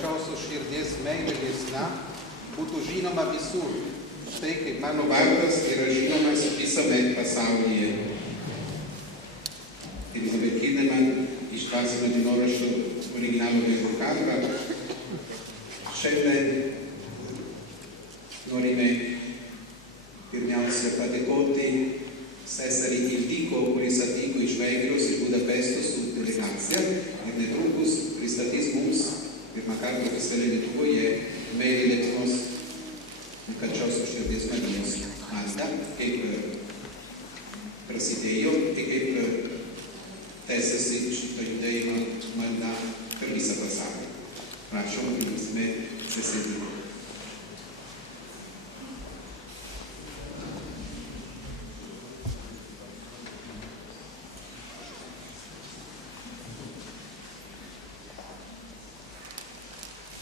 nekalčiausios širdies meilė liepsna būtų žinoma visur, štai kaip mano vardas yra žinomas visame pasaulyje. Елизаветина изказана диноващо оригинално векокарва. Šiandien norime pirmiausia padėkoti seseriai Ildiko, kuris atvyko iš Vengrijos ir Budapesto su delegacija ir netrukus pristatys mums pirmą kartą oficialiai Lietuvoje meilė Lietuvos nekalčiausios širdies Marijos maldą, kaip prasidėjo ir kaip tęsiasi šito judėjimo malda per visą pasaulį. Prašom, kviečiame seseriai.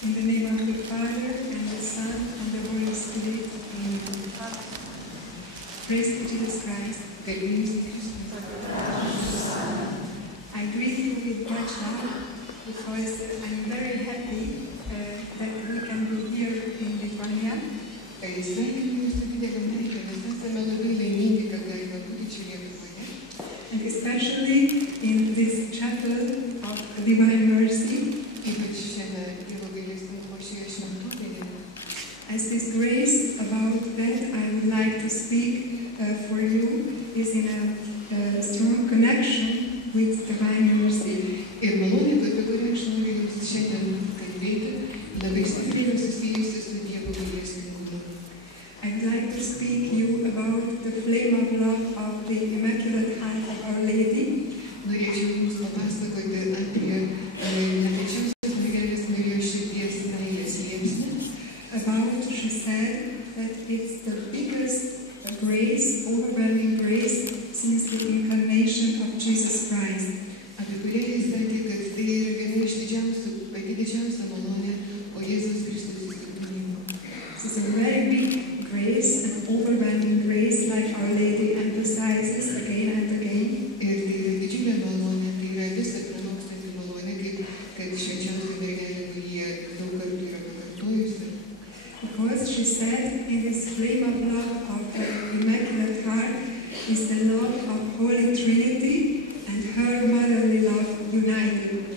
In the name of the Father, and the Son, and the Holy Spirit, Amen. Praise to Jesus Christ. I greet you with much love because I'm very happy that we can be here in Lithuania. And especially in this chapel of Divine Mercy. As this grace about that I would like to speak for you is in a strong connection with Divine Mercy. I'd like to speak to you about the flame of love of the Immaculate Heart of Our Lady. About, she said, that it's the biggest grace, overwhelming grace since the incarnation of Jesus Christ. This is a very big grace, an overwhelming grace, like Our Lady emphasizes again and again. Because she said, in this flame of love of the Immaculate Heart is the love of Holy Trinity and her motherly love united.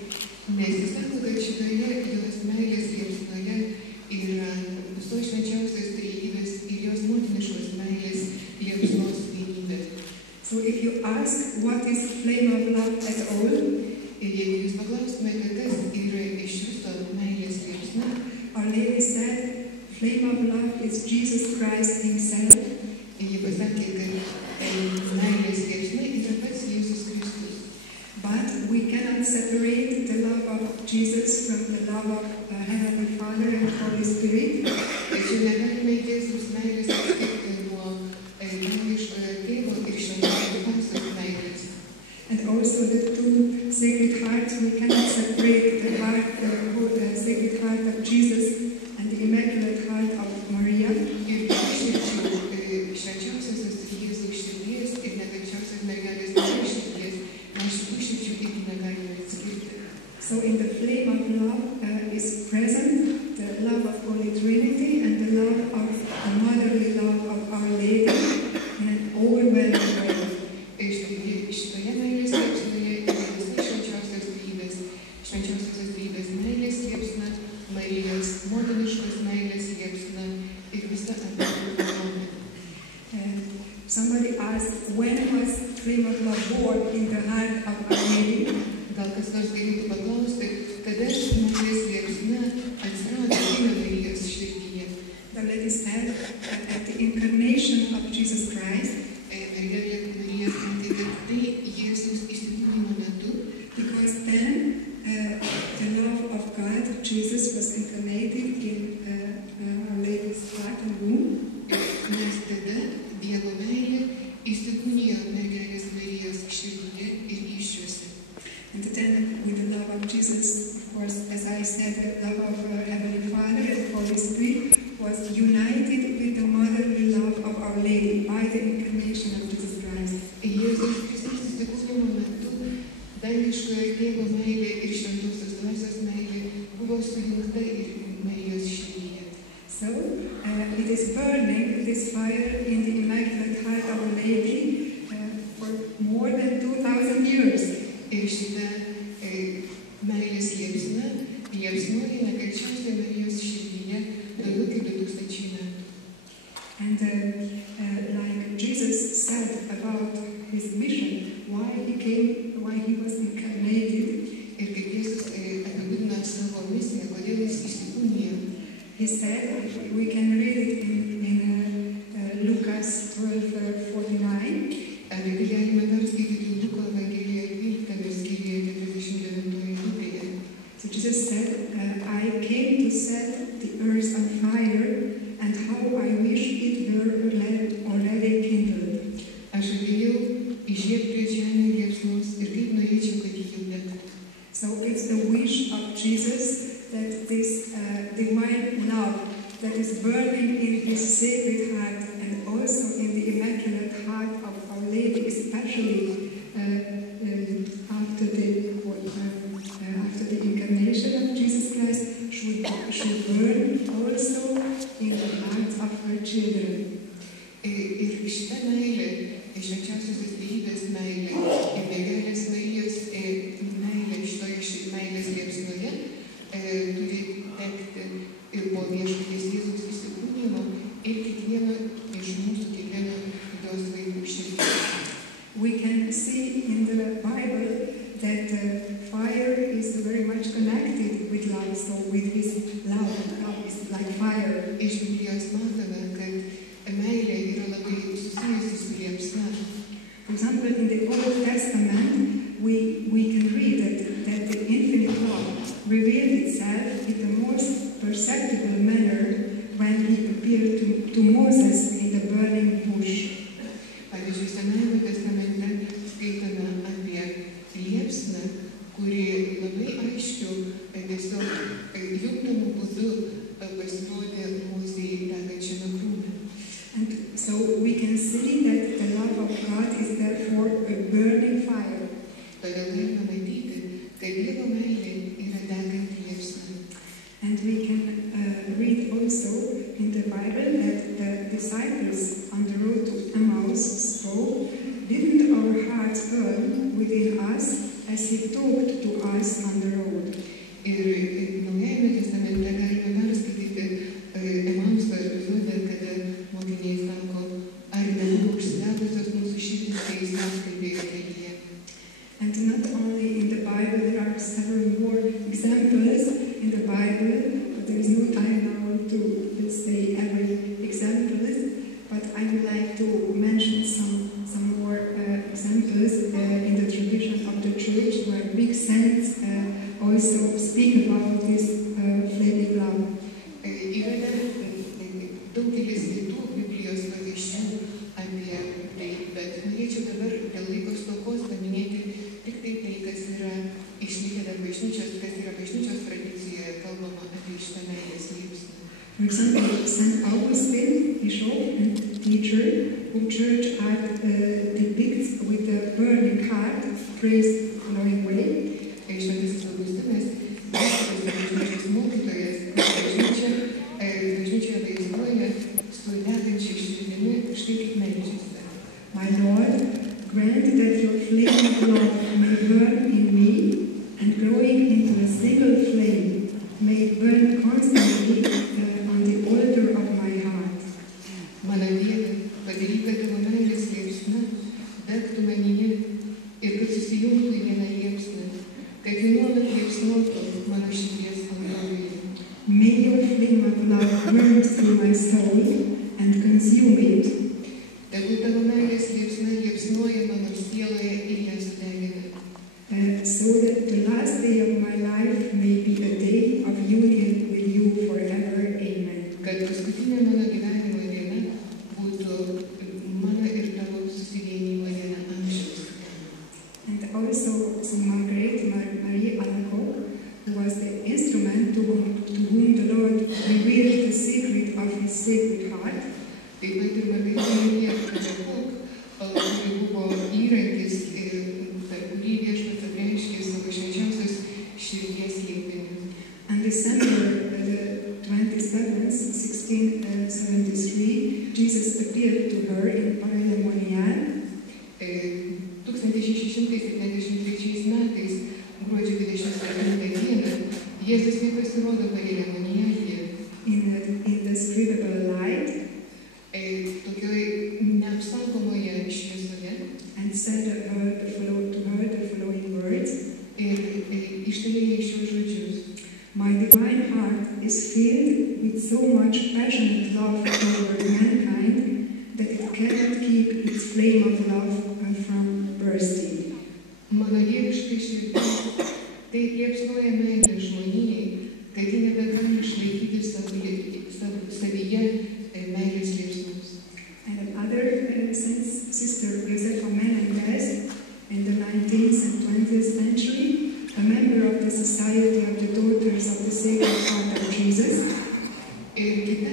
So if you ask what is flame of love at all, Our Lady said, flame of love is Jesus Christ Himself. But we cannot separate the love of Jesus from the love of Heavenly Father and Holy Spirit. And also the two Sacred Hearts, we cannot separate the heart, the Sacred Heart of Jesus and the Immaculate Heart of Maria. So in the flame of love is present the love of Holy Trinity and the love of the motherly love of Our Lady in an overwhelming way. Somebody asked, when was flame of love born in the heart of Our Lady? The Lady said that at the incarnation of Jesus Christ, because then the love of God, Jesus, was incarnated in Our Lady's heart and womb. And then with the love of Jesus, of course, as I said, the love of Heavenly Father and Holy Spirit was united with the motherly love of Our Lady by the incarnation of Jesus Christ. Dangiškojo tėvo meilė ir šventosios dvasios meilė buvo sujungta į it is burning, this fire in the Immaculate Heart of Our Lady for more than 2,000 years. Ir šitą meilės liepsną liepsnoja nekalčiausiai Marijos širdyje daugiau kaip 2000 metų. And like Jesus said about his mission, why he came, why he was incarnated, Ir kaip Jėzus apibūdina savo misiją, kodėl jis įsikūnijo, he said, we can read it in Lucas 12:49. apie galime perskaityti Luko Evangelijoje 12 skyriuje 49 eilutėje. So Jesus said, I came to set the earth on fire, and how I wish it were already kindled. Aš atėjau įžiebti žemę liepsnos ir kaip norėčiau, kad ji jau degtų. So it's the wish of Jesus that this divine love that is burning in his sacred heart and also in the Immaculate Heart of Our Lady, especially after the incarnation of Jesus Christ, should burn also in the hearts of her children. Ir šitą meilę, švenčiausiosios trejybės meilę ir mergelės Marijos meilė šitoje meilės liepsnoje turi tekti ir po Viešpaties Jėzaus įsikūnijimo ir kiekvieno iš mūsų, kiekvieno jos vaikų širdyje. We can see in the Bible that fire is very much connected with love, so with his love, God is like fire. Iš Biblijos matome, kad meilė yra labai susijusi su liepsna. For example, in the Old Testament, we can read that the infinite love revealed itself in the most perceptible manner when he appeared to Moses in the burning bush. Pavyzdžiui, Senajame testamente skaitome apie liepsną, kuri labai aiškiu, tiesiog juntamu būdu pasirodė Mozei degančiame krūme. And so we can see that the love of God is therefore a burning fire. Todėl galime matyti, kad Dievo meilė yra deganti liepsna. And we can read also in the Bible that the disciples on the road to Emmaus spoke, didn't our hearts burn within us as he talked to us on the road? Ir Naujajame testamente galime perskaityti Emauso epizodą, kada mokiniai sako, ar nebuvo užsidegusios mūsų širdys, kai jis mums kalbėjo kelyje. And not only in the Bible, there are several more examples in the Bible, but there is no time now to say every example, but I would like to mention some more examples in the tradition of the Church where big saints also speak about this flaming love. Yra daugelis kitų Biblijos pavyzdžių apie tai, bet norėčiau dabar dėl laiko stokos paminėti tik tai, kas yra išlikę dar bažnyčios, kas yra bažnyčios tradicijoje kalbama apie šitą meilės liepsną. For example, St. Augustine, bishop and teacher, whom Church art depicts with a burning heart, praise flowing way. Šventasis Augustinas, bažnyčios mokytojas, bažnyčioje vaizduoja su degančia širdimi štai kaip meldžiasi. My Lord, grant that your flaming love may burn in me, and growing into a single flame, may burn constantly on the altar of my heart. Mano Dieve, padaryk, kad tavo meilės liepsna degtų manyje ir kad susijungtų į vieną liepsną, kad ji nuolat liepsnotų mano širdies altoriuje. May your flame of love burn through my soul and consume it. Tegul tavo meilės liepsna liepsnoja mano sieloje ir ją sudegina. So that the last day of my life may be a day of union with you forever. Amen. Kad paskutinė mano gyvenimo diena būtų mano ir tavo susivienijimo diena amžiams. And also St. Margaret Marie Alacoque, who was the instrument to whom the Lord revealed the secret of his sacred heart. Taip pat ir Margarita Marija Alacoque, kuri buvo įrankis, per kurį Viešpats apreiškė savo švenčiausios širdies slėpinį. On December 27, 1973, Jesus appeared to her in Paray-le-Monial. 1673 metais, gruodžio 27 dieną, Jėzus jai pasirodo Paray-le-Monialyje. In the scribable light. Tokioj neapsakomoje šviesoje. And said to her the following words. Ir ištarė jai šios žodžius. My divine heart is filled with so much passionate love toward mankind that it cannot keep its flame of love from bursting. Mano dieviška širdis taip liepsnoja meilė žmonijai, kad ji nebegali išlaikyti savyje meilės liepsnos. And another sister, Josefa Menendez, in the 19th and 20th century, a member of the Society of the Daughters of the Sacred Heart of Jesus. Ir kita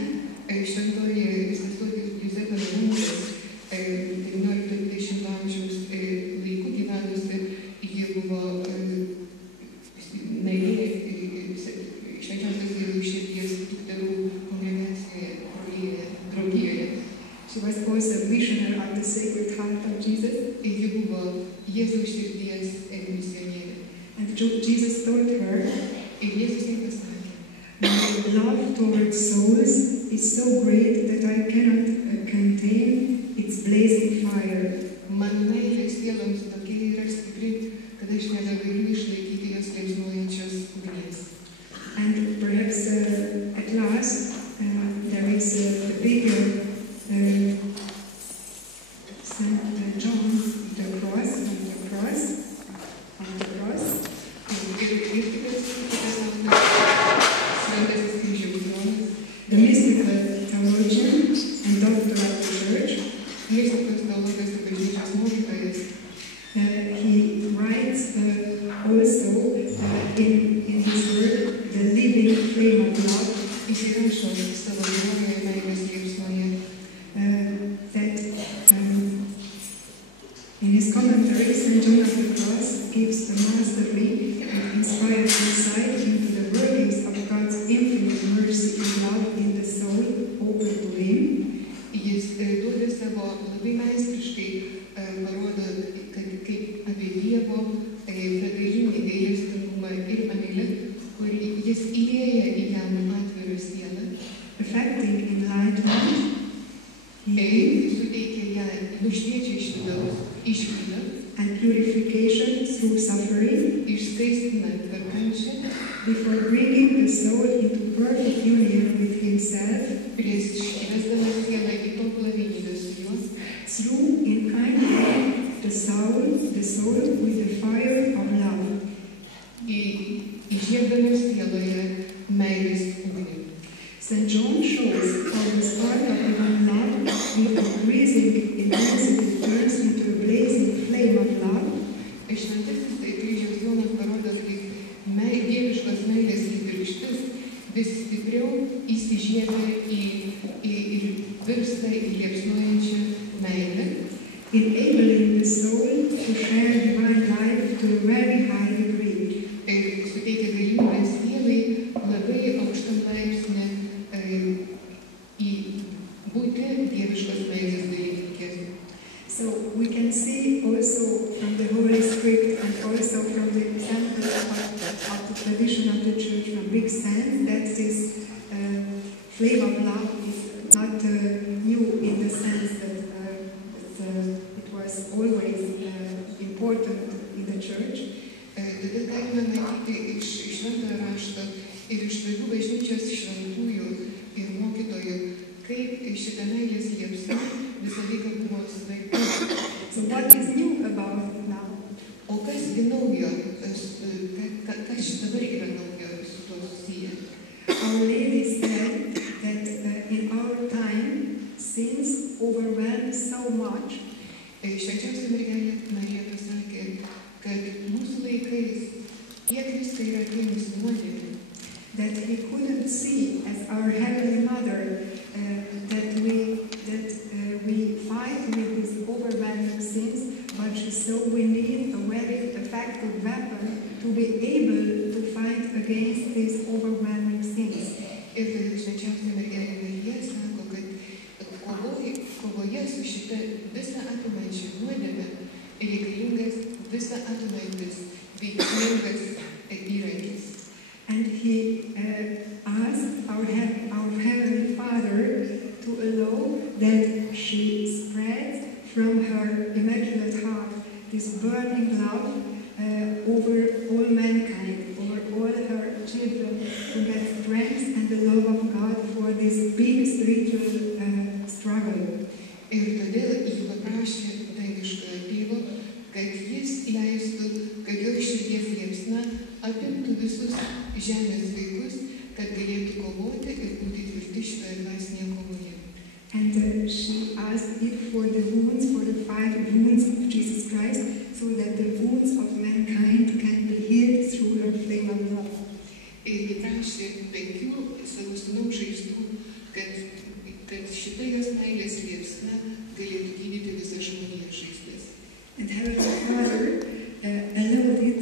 šventoji sesuo Josefa Menendez, 19-20 amžiaus laikų gyvenusi, ji buvo narė švenčiausios Dievo širdies dukterų kongregacijoje, draugijoje. She was also a missionary of the Sacred Heart of Jesus. Ji buvo Jėzaus širdies misionierė. And Jesus told her, ir Jėzus jai pasakė, my love towards souls is so great that I cannot contain its blazing fire. Mano meilė sieloms tokia yra stipri, kad aš nebegaliu išlaikyti jos liepsnojančios ugnies. And perhaps at last there is a big St. John the cross. The mystical theologian and doctor of the church. He writes also in his work, The Living Flame of Love, that in his commentary, St. John of the Cross gives a masterly and inspired insight into the workings of God's infinite mercy and love in the soul open to him. Jis duoda savo labai meistriškai parodo, kaip apie Dievo begalinį gailestingumą ir meilę, kur jis įlieja į jam atvirą sielą. Effecting enlightenment, suteikia ją, nušviečia iš vidaus, išvydą, and purification through suffering, išskaistina per kančią, before bringing the soul into perfect union with himself, prieš šviesdamas sielą į tobulą vienybę su juo, through inciting the soul with the fire of love. Įžiebdamas sieloje meilės ugnį. St. John shows how the spark of divine love, with increasing intensity, turns into a blazing flame of love. Šventasis Kryžiaus Jonas parodo, kaip dieviškos meilės kibirkštis vis stipriau įsižiebia ir virsta į liepsnojančią meilę, enabling the soul to share divine life to a very high degree. Suteikia galimybę sielai labai aukštam laipsnį būti dieviškos meilės dalininkės. So we can see also from the Holy Script and also from the examples of the tradition of the Church from Big Sand that this flame of love is not new in the sense that it was always important in the Church. Tada galime matyti iš šventojo rašto ir iš svarbių bažnyčios šventųjų ir mokytojų, kaip šita meilės liepsna visą laiką buvo svarbi. So what is new about it now? O kas naujo, kas dabar yra naujo su tuo susiję? Our Lady said that in our time sins overwhelm so much. Švenčiausia mergelė Marija pasakė, kad mūsų laikais tiek viską yra apėmusi nuodėmė, that we couldn't see as our Heavenly Mother that we fight with these overwhelming sins, but so we need a very effective weapon to be able to fight against these overwhelming sins. Ir švenčiausia mergelė Marija sako, prašė dangiškojo tėvo, kad jis leistų, kad jo širdies liepsna apimtų visus žemės vaikus, kad galėtų kovoti ir būti tvirti šitoje dvasinėje kovoje. And she asked it for the wounds, for the 5 wounds of Jesus Christ, so that the wounds of mankind can be healed through her flame of love. Ir ji prašė 5 savo sūnaus žaizdų, kad šita jos meilės liepsna galėtų gydyti visą žmonijos žaizdas. And Heavenly Father allowed it.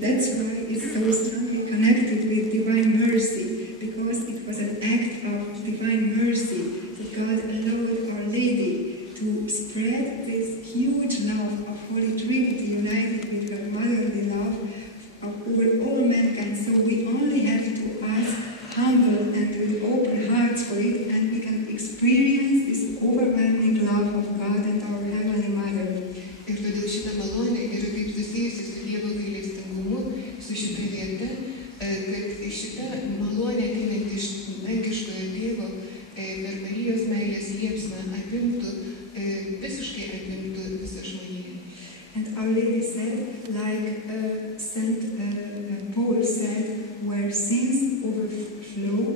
That's why it's so strongly connected with divine mercy, because it was an act of divine mercy that God allowed Our Lady to spread this huge love of Holy Trinity united with her motherly love over all mankind. So we only have to ask humble and with open hearts for it, and we can experience this overwhelming love of God and our Heavenly Mother. Ir todėl šita malonė yra taip susijusi su Dievo gailestingumu, su šita vieta, kad šita malonė ateinanti iš dangiškojo tėvo per Marijos meilės liepsną visiškai apimtų visą žmoniją. And Our Lady said, like Saint Paul said, where sins overflow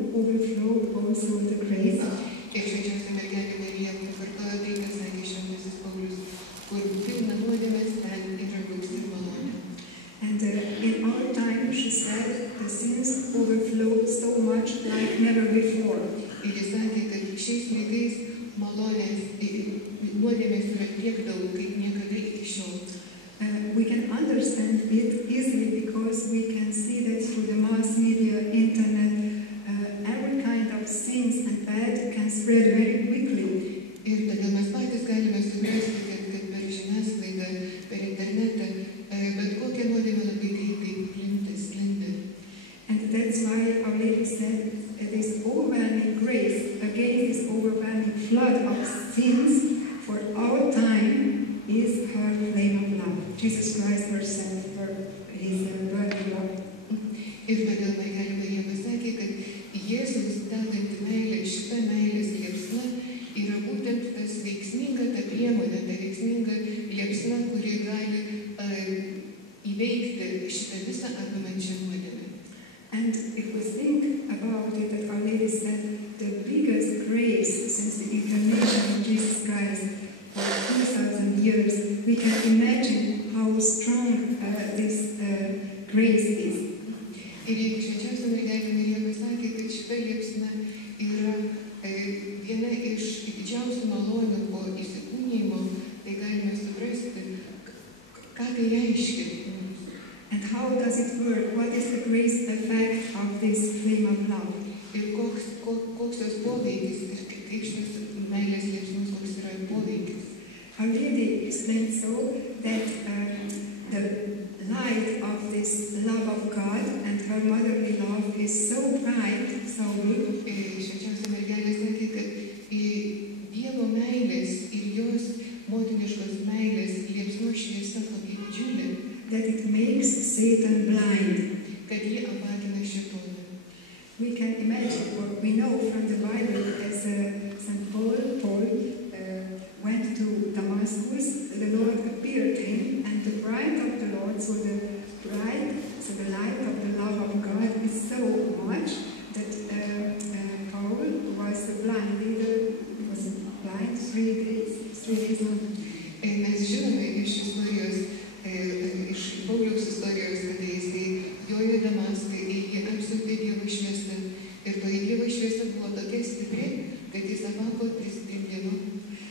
also the grace. Ir švenčiausia mergelė Marija pakartojo tai, ką sakė šventasis Paulius, kur pilna nuodėmės, ten yra gausi malonė. And in our time, she said, the sins overflow so much like never before. Ir jis sakė, kad šiais laikais nuodėmės yra tiek daug, kaip niekada iki šiol. We can understand it easily because we can see that through the mass media, internet, every kind of sins and bad can spread very quickly. Ir todėl mes patys galime suprasti, kad per žiniasklaidą, per internetą, bet kokia nuodėmė labai greitai sklinda. And that's why Our Lady said this overwhelming grace, again this overwhelming flood of sins for our time is her flame of love. Jesus Christ herself, his burning love. Ir todėl mergelė Marija pasakė, kad Jėzaus deganti meilė, šita meilės liepsna yra būtent tas veiksminga, ta priemonė, ta veiksminga liepsna, kuri gali įveikti šitą visą apimančią nuodėmę. And if we think about it, that Our Lady said the biggest grace since the incarnation of Jesus Christ for 2,000 years, we can imagine how strong this grace is. Ir jeigu švenčiausia mergelė Marija pasakė, kad šita liepsna yra viena iš didžiausių malonių po įsikūnijimo, tai galime suprasti, ką tai reiškia. And how does it work? What is the grace effect of this flame of love? Ir koks jos poveikis, ir kaip šitas meilės liepsnos, koks yra poveikis. Our Lady explained so that the light of this love of God and her motherly love is so bright, so good. Švenčiausia mergelė sakė, kad Dievo meilės ir jos motiniškos meilės liepsnos šviesa labai didžiulė, that it makes Satan blind. Kad jie apakina šėtoną. We can imagine, or we know from the Bible, as St. Paul went to Damascus, the Lord appeared to him, and the bride of the Lord, so the light of the love of God is so much that Paul was blind. He was blind 3 days long. Mes žinome iš istorijos, iš Pauliaus istorijos, kada jisai jojo Damaską ir jį apsupė Dievo šviesa. Ir toji Dievo šviesa buvo tokia stipri, kad jis apako prisikėlė Dievo.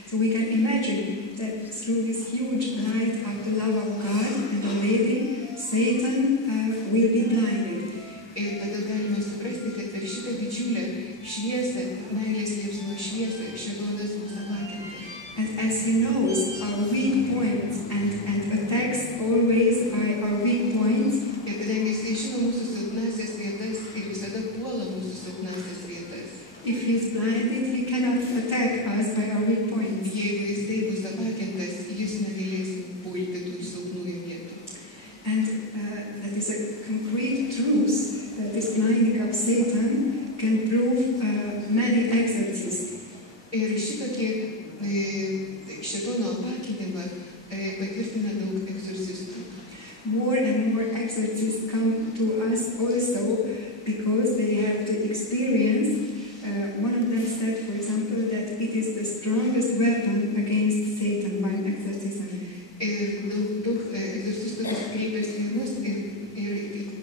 So we can imagine that through this huge light of the love of God and Our Lady, Satan will be blinded. Ir tada galime suprasti, kad per šitą didžiulę šviesą, meilės liepsnos šviesą, šėtonas bus apakintas. And as he knows our weak points and attacks always by our weak points, ir kadangi jisai žino mūsų silpnąsias vietas ir visada puola mūsų silpnąsias vietas. If he is blinded, he cannot attack us by our weak points. Jeigu jisai bus apakintas, jis negalės pulti tų silpnųjų vietų. And that is a concrete truth that this blinding of Satan can prove many exorcisms. Ir šitokie šėtono apakinimą patvirtina daug egzorcistų. More and more exorcists come to us also because they have the experience. One of them said, for example, that it is the strongest weapon against Satan by exorcism. Daug egzorcistų kreipiasi į mus ir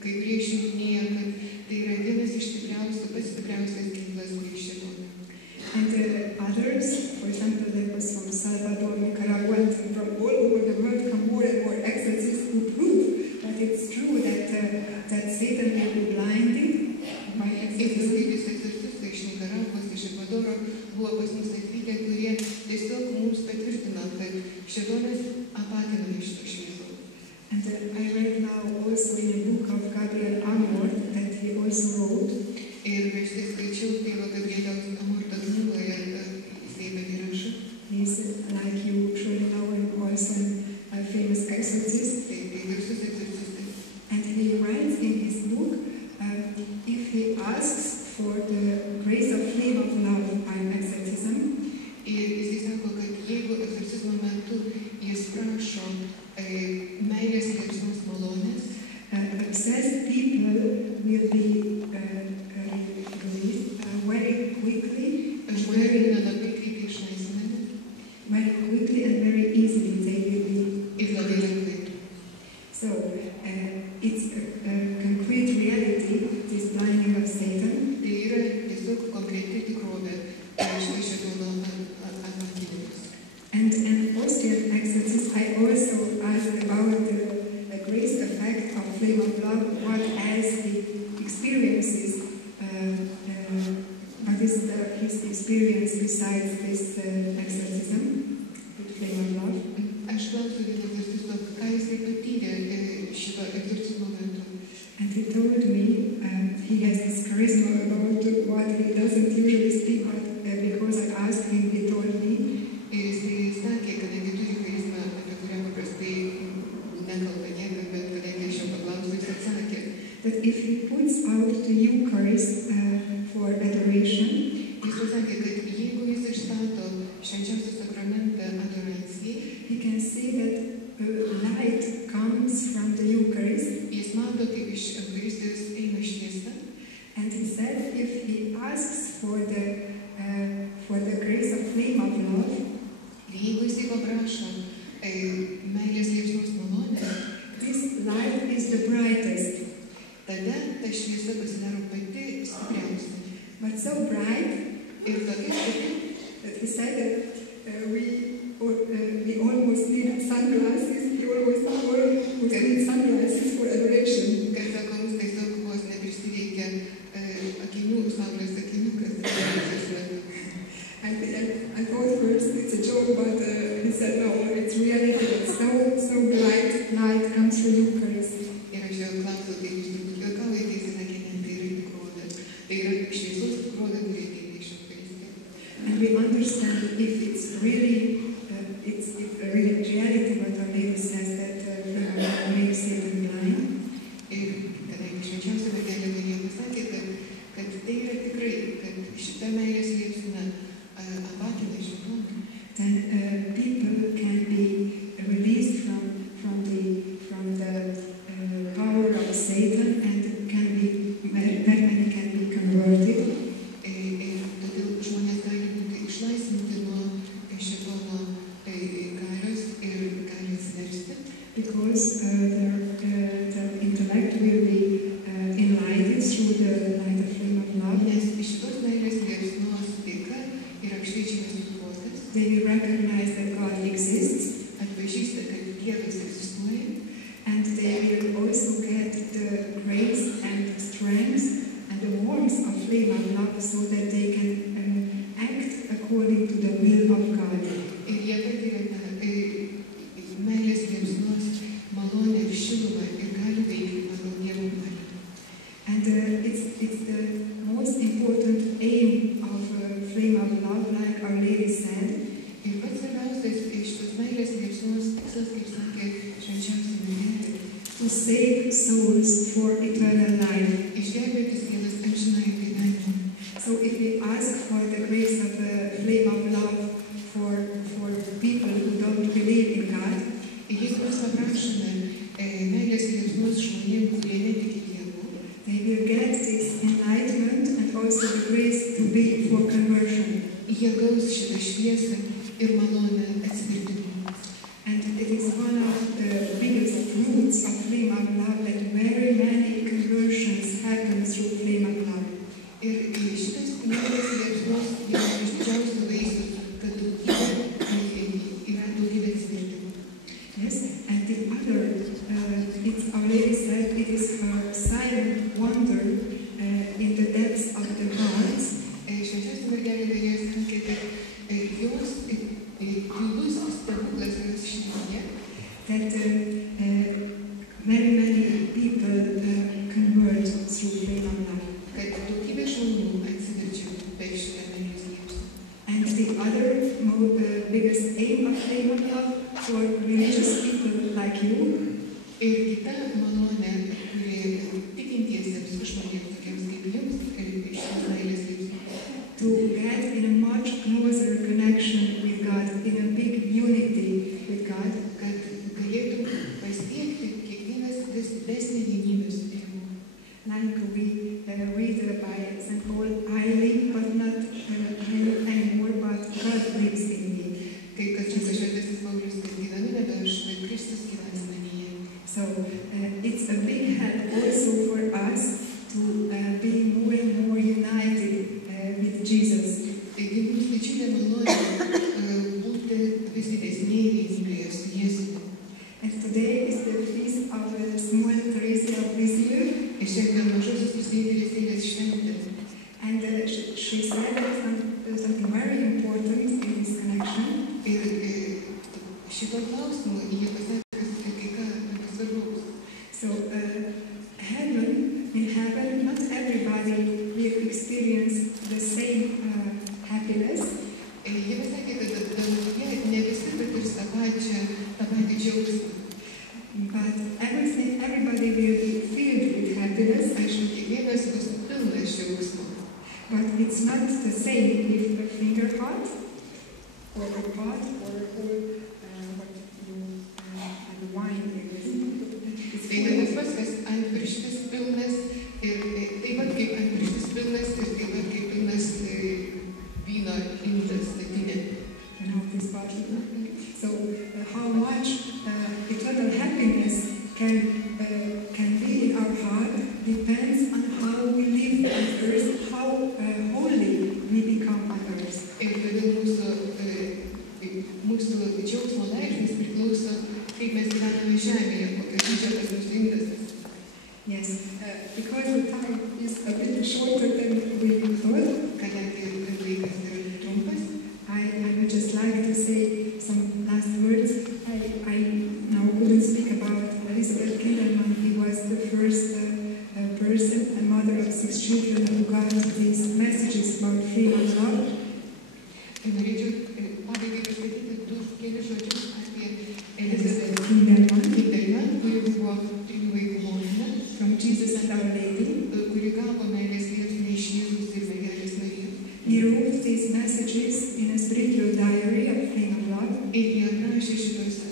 kai kurie išminėjo, kad tai yra vienas iš stipriausių, pats stipriausias ginklas prieš šėtoną. And others, for example, there was from Salvador, Nicaragua, and from all over the world come more and more exorcists who prove that it's true that Satan will be blinded by exorcism. Iš Nikaragvos, iš Ekvadoro buvo pas mus atvykę, kurie tiesiog mums patvirtino, kad šėtonas apakina iš to šviesų. And I read now also in a book of Gabriel Amort that he also wrote. Ir aš tai skaičiau tėvo Gabrieliaus Amorto knygoje, jisai įrašo. He's, like you surely know him, also a famous exorcist. Tai garsus egzorcistas. And he writes in his book, if he asks for the grace of flame of love by exorcism, ir jisai sako, kad jeigu egzorcizmo metu jis prašo meilės liepsnos malonės, obsessed people will be released very quickly, very quickly and very easily. They will be. So it's a concrete reality, this blinding of Satan. And an Austrian exorcist, I also asked about the grace effect of flame of love, what as the experiences, what is his experience besides this exorcism with flame of love. And he told me he has this charisma about what he doesn't usually speak, but because I asked him, he told me that if he puts out the Eucharist for adoration, he can see that light comes from the Eucharist. And he said if he asks for the grace of flame of love, this light is the brightest. But so bright that he said that we almost need sunglasses. We almost need sunglasses for adoration. I thought first it's a joke, but he said no, it's reality. It's so bright light comes from Eucharist. And we understand if it's really a real reality what our Lady says that makes Satan blind. Then people can be released from the power of Satan and can be very many can be converted. Because their intellect will be enlightened through the light of flame of love. They will recognize that God exists, and they will also get the grace and the strength and the warmth of flame of love so that they can act according to the will of God. And it's the most important aim of flame of love, like Our Lady said. To save souls for eternal life. So if we ask for the grace of the flame of love for people šviesą ir malonę atsivertimui. And it is one of the biggest fruits of Flame of Love that very many conversions happen through Flame of Love. Ir šitas meilės liepsnos vienas iš didžiausių vaisių, kad yra daugybė atsivertimų. Yes, and the other, it's already said, it is her silent wonder in the depths of the hearts. Švenčiausia mergelė Marija sakė, kad jos gilus stebuklas jos širdyje, That very many people convert through Flame of Love. kad daugybė žmonių atsiverčia per šitą meilės liepsną. And the other biggest aim of Flame of Love for religious people like you Ir kita malonė, kuri tikintiesiems žmonėms tokiems kaip jums, šios meilės liepsnos, to get in a much closer connection with God, in a big unity with God, kad galėtum pasiekti kiekvienas didesnį vienybę su Dievu. like we read by St. Paul, I live, but not I anymore, but God lives in me. Kaip kad šventasis Paulius, kad gyvenu nebe aš, bet Kristus gyvena manyje. So it's a big help also for us to be more and more united with Jesus. Taigi mums didžiulė malonė būti vis didesnėje vienybėje su Jėzumi. And today is the feast of Small Teresa of Lisieux. Ir šiandien mažosios Teresėlės šventė. And she said something very important in this connection. Ir šito klausimu jie pasakė kai ką svarbaus. So in heaven, not everybody will experience the same happiness. Jie pasakė, kad danguje ne visi patirs tą patį džiaugsmą. But everybody will be filled with happiness. Aišku, kiekvienas bus pilnas džiaugsmo. But it's not the same if a finger hot or a pot or what you have wine in this. Tai ne tas pats, kas antpirštis pilnas ir taip pat kaip antpirštis pilnas ir taip pat kaip pilnas vyno indas latinė. You know this bottle. So how much eternal happiness can be in our heart depends on how we live on earth, how holy we become on earth. Ir todėl mūsų džiaugsmo laipsnis priklauso, kaip mes gyvename žemėje, kokios didžio tas mūsų indas. Yes, because the time is a bit shorter than we thought. Kadangi laikas yra trumpas, I would just like to say some last words. I now couldn't speak about Elisabeth Kinderman. He was the first person, a mother of 6 children, who got these messages about Flame of Love. norėčiau pabaigai pasakyti kelius žodžius apie Elisabeth Kinderman, kuri buvo 3 vaikų motina, from Jesus and Our Lady. kuri gavo meilės liepsnį iš Jėzaus ir mergelės Marijos. He wrote these messages in a spiritual diary of Flame of Love. Ir jie aprašė šitos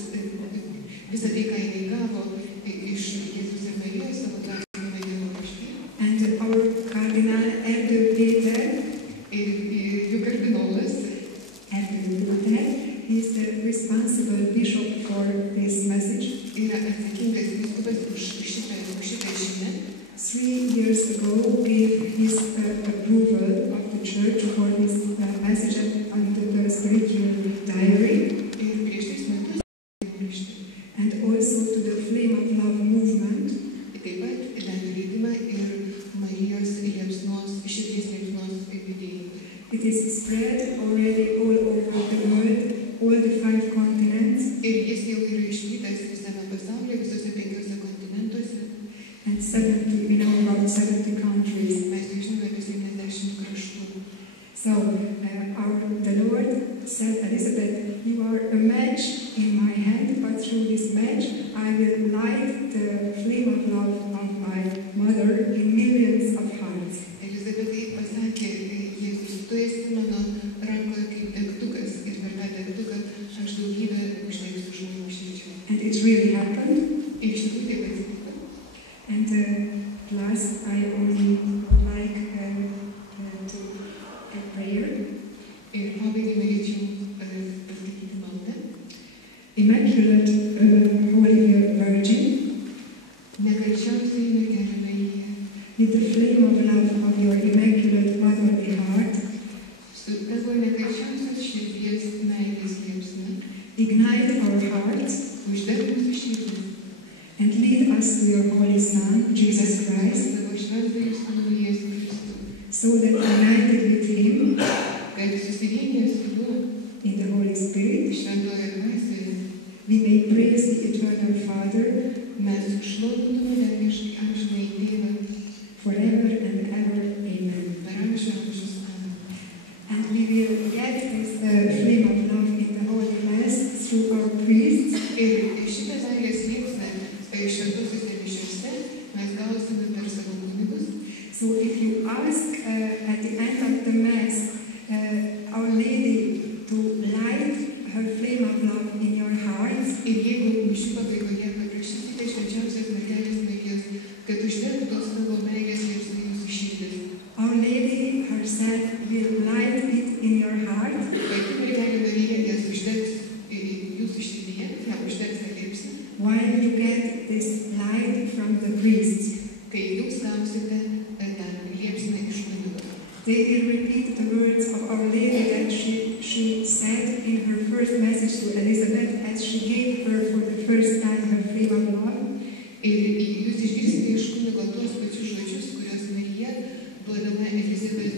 visą tai, ką jie gavo iš Jėzaus ir Marijos savo dvasinėme dienoraštyje. And our Cardinal Erdo Peter, Ir jų kardinolas, is the responsible bishop for this message. yra atsakingas vyskupas už šitą žinią. 3 years ago gave his approval of the church for this message under the spiritual diary. Ir prieš 3 metus And also to the Flame of Love movement. taip pat davė leidimą ir Marijos liepsnos, širdies liepsnos judėjimui. It is spread already all over the world, all the 5 continents, Ir jis jau yra išplytęs visame pasaulyje, visose 5 kontinentuose. and 70, we know about 70 countries. Mes jau žinome apie 70 kraštų. So the Lord said, Elizabeth, you are a match in my hand, but through this match I will light the flame of love of my mother in millions of hearts. Elizabetai pasakė, Jėzus, tu esi mano rankoje kaip degtukas ir per tą degtuką aš daugybę uždegsiu žmonių širdžių. And it really happened. Ir iš tikrųjų taip atsitiko. And last, I only would like to prayer. Ir pabaigai norėčiau in the Holy Spirit, šventoje dvasioje, we may praise the eternal Father mes šloviname dangiškai amžinąjį Tėvą forever and ever. Amen. per amžius. Amen. And we will get this flame of love in the Holy Mass through our priests. Ir šitą meilės liepsną šventosiuose mišiuose mes gausime per savo kunigus. So if you ask at the end of the Mass Our Lady to light her flame of love in your hearts, Ir jeigu mišių pabaigoje paprašysite švenčiausios mergelės Marijos, kad uždegtų savo meilės liepsną jūsų širdis, Our Lady herself will light it in your heart, pati mergelė Marija jas uždegs jūsų širdyje, ją uždegs tą liepsną, while you get this light from the priests. kai jūs gausite tą liepsną iš kunigo. They will repeat the words of Our Lady that she said in her first message to Elizabeth as she gave her for the first time her flame of love. Ir jūs išgirsite iš kunigo tuos pačius žodžius, kuriuos Marija, duodama Elizabeth,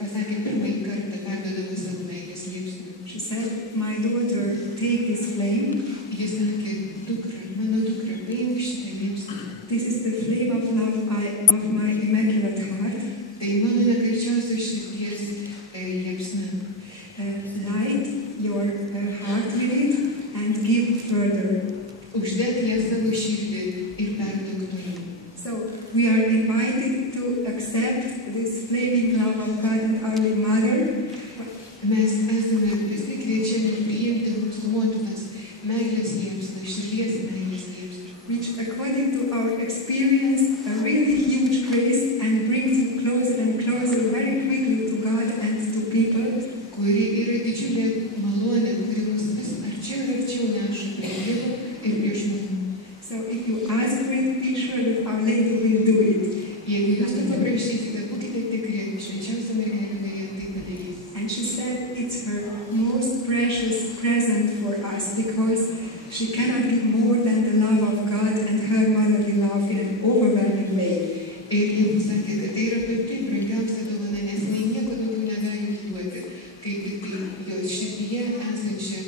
pasakė pirmąjį kartą, perduodama savo meilės liepsną. She said, "My daughter, take this flame. Jis sakė, mano dukra, paimk šitą liepsną. This is the flame of love of my immaculate heart. Tai mano nekalčiausios širdies liepsna. Light your heart with it and give further." Uždek ją savo širdį ir perduok toliau. So we are invited to accept this flaming love of God and Our Mother, Mes esame visi kviečiami priimti mūsų motinos meilės liepsną, širdies meilės liepsną, which according to our experience a really huge grace and brings you closer and closer very quickly to God and to people. kuri yra didžiulė malonė, kuri mus vis arčiau ir arčiau neša prie Dievo ir prie žmonių. So if you ask for it, be sure that Our Lady will do it. Jeigu jūs to paprašysite, būkite tikri, švenčiausia mergelė Marija tai padarys. And she said it's her most precious present for us because she cannot give more than the love of God and her motherly love in an overwhelming way. Ir jis sakė, kad tai yra pati brangiausia dovana, nes jinai nieko daugiau negali duoti, kaip tik jos širdyje esančią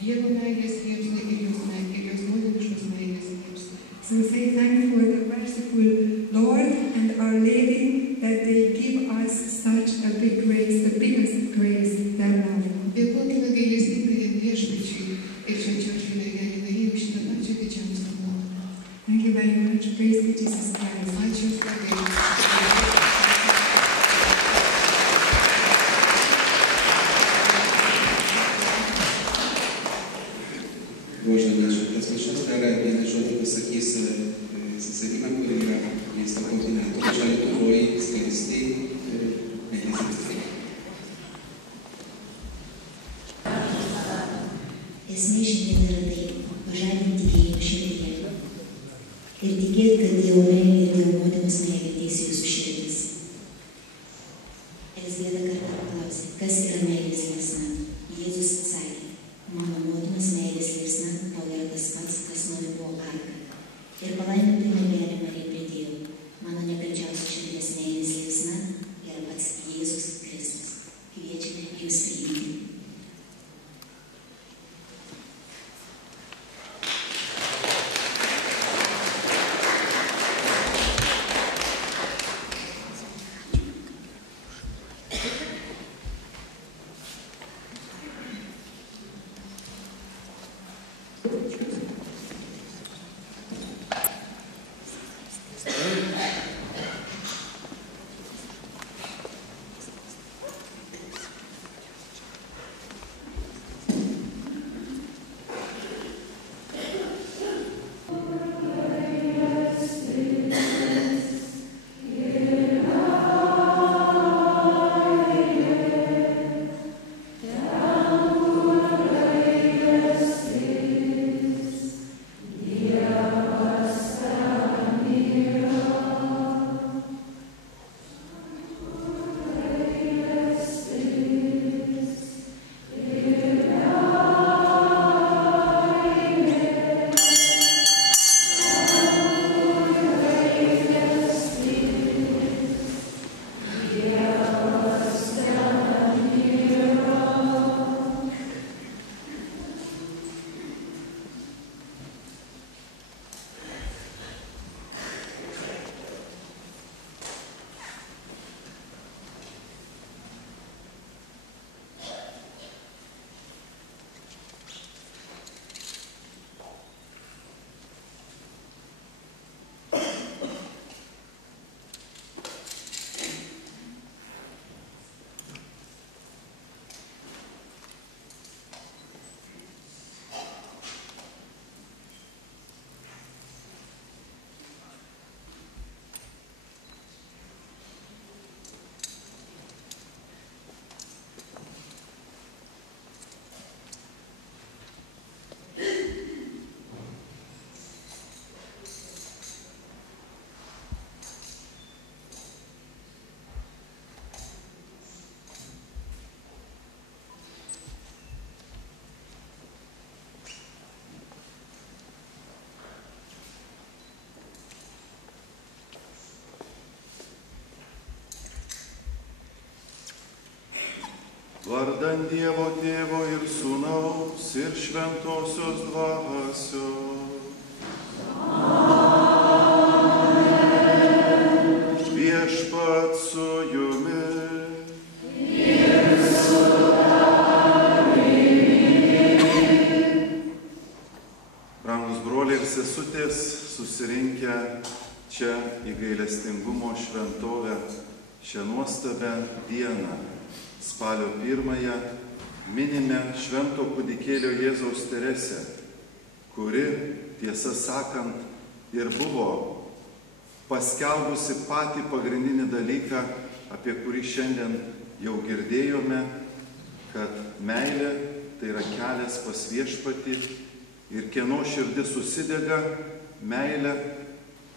Dievo meilės liepsną ir jos motiniškos meilės liepsną. So say thanks for the merciful Lord and Our Lady that they give us such a big grace, the biggest grace, their love. Dėkokime gailestingajam Viešpačiui ir švenčiausiai mergelei Marijai už šitą pačią didžiausią malonę. Thank you very much. Praise be Jesus Christ. Ačiū už labai. Ruoždami šventas mišias, dar vieną žodį pasakys seserina, kuri yra miesto kontinento. Čia Lietuvoje skleisti mediciną. Esmė šiandien yra tai, pažadinti tikėjimą širdyje ir tikėti, kad Dievo meilė ir Dievo motinos meilė ateis į jūsų širdis. Elzbieta kartą paklausė, kas yra meilės liepsna. Jėzus atsakė, mano motinos meilės liepsna tau yra tas pats, kas Noe buvo arka. Ir palaiminta mergelė Marija pridėjo, mano nekalčiausia širdies meilės liepsna yra pats Jėzus Kristus. Kviečiame jūs priimti. Vardan Dievo Tėvo ir Sūnaus ir Šventosios Dvasios. Viešpats su jumis. Ir su tavimi. Brangūs broliai ir sesutės, susirinkę čia į gailestingumo šventovę šią nuostabią dieną. Spalio 1 minime švento kūdikėlio Jėzaus Teresę, kuri, tiesą sakant, ir buvo paskelbusi patį pagrindinį dalyką, apie kurį šiandien jau girdėjome, kad meilė tai yra kelias pas Viešpatį ir kieno širdis užsidega meilė,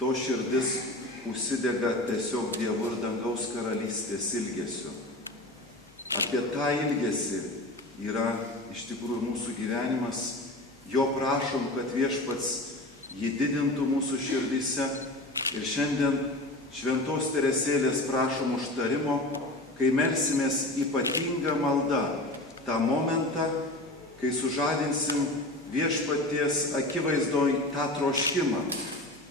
to širdis užsidega tiesiog Dievo ir dangaus karalystės ilgesiu. Apie tą ilgesį yra iš tikrųjų mūsų gyvenimas. Jo prašom, kad Viešpats jį didintų mūsų širdyse. Ir šiandien šventos Teresėlės prašom užtarimo, kai melsimės ypatingą maldą, tą momentą, kai sužadinsim Viešpaties akivaizdoj tą troškimą.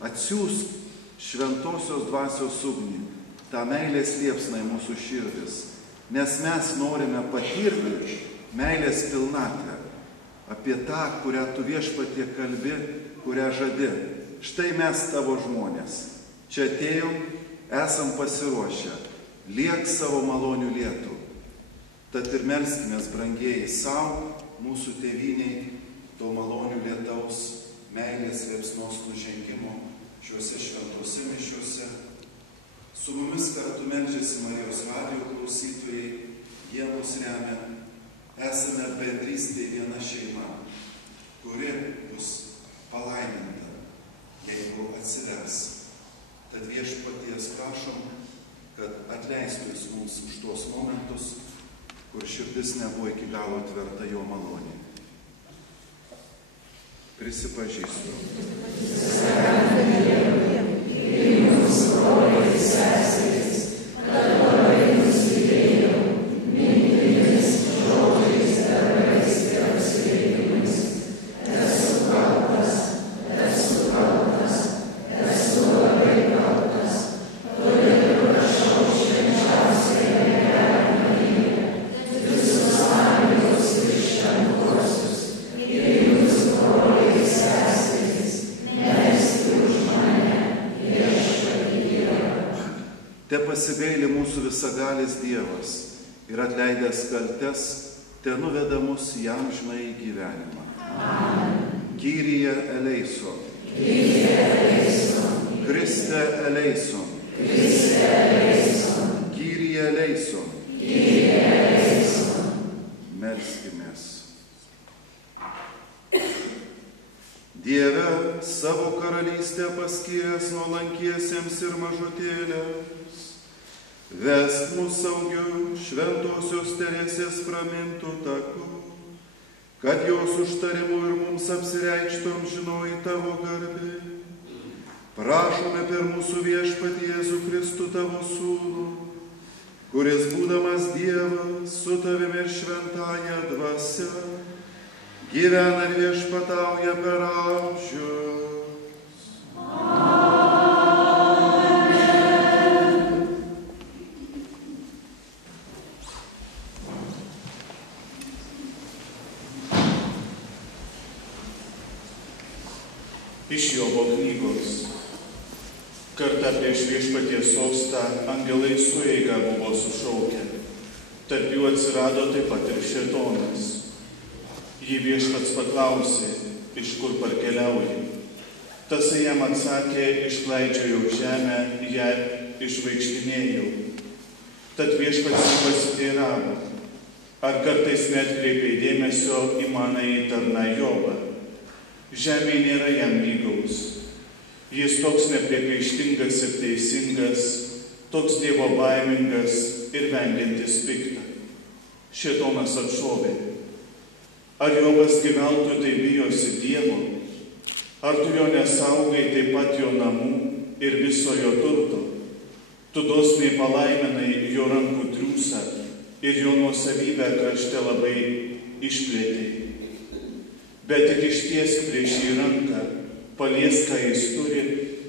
Atsiųsk šventosios dvasios ugnį, tą meilės liepsną į mūsų širdis. Nes mes norime patirti meilės pilnatvę, apie tą, kurią tu Viešpatie kalbi, kurią žadi. Štai mes tavo žmonės. Čia atėjom, esam pasiruošę. Liek savo malonių lietų. Tad ir melskimės, brangieji, savo, mūsų tėviniai, to malonių lietaus, meilės liepsnos nužengimo šiuose šventose mišiuose. Su mumis kartu meldžiasi Marijos radijo klausytojai, jie mus remia. Esame bendrystėje viena šeima, kuri bus palaiminta, jeigu atsivers. Tad Viešpaties prašom, kad atleistų jis mums už tuos momentus, kur širdis nebuvo iki galo tvirta jo malonė. Prisipažįstu. Te pasigaili mūsų visagalis Dievas ir atleidęs kaltes, te nuveda mus į amžinąjį gyvenimą. Amen. Kyrie eleison. Kyrie eleison. Kriste eleison. Kriste eleison. Kyrie eleison. Kyrie eleison. Melskimės. Dieve, savo karalystę paskyręs nuolankiesiems ir mažutėlėms, vesk mus saugiu šventosios Teresės pramintų taku, kad jos užtarimu ir mums apsireikštų amžinoji tavo garbė. Prašome per mūsų Viešpatį Jėzų Kristų tavo Sūnų, kuris būdamas Dievas su tavimi ir šventąja dvasia, gyvena ir viešpatauja per amžius. Iš Jobo knygos. Kartą prieš Viešpaties sostą angelai su eiga buvo sušaukę. Tarp jų atsirado taip pat ir šėtonas. Jį Viešpats paklausė, iš kur parkeliauji. Tasai jam atsakė, išklaidžiojau žemę, ją išvaikštinėjau. Tad Viešpats jį pasiteiravo, ar kartais neatkreipei dėmesio į manąjį tarną Jobą. Žemė nėra jam lygaus. Jis toks nepriekaištingas ir teisingas, toks Dievo baimingas ir vengiantis piktą. Šėtonas atšovė. Ar Jobas gyveltui tai bijosi Dievo? Ar tu jo nesaugai taip pat jo namų ir viso jo turto? Tu dosniai palaiminai jo rankų triūsą ir jo nuosavybę krašte labai išplėtei. Bet tik ištiesk prieš jį ranką, paliesk, ką jis turi,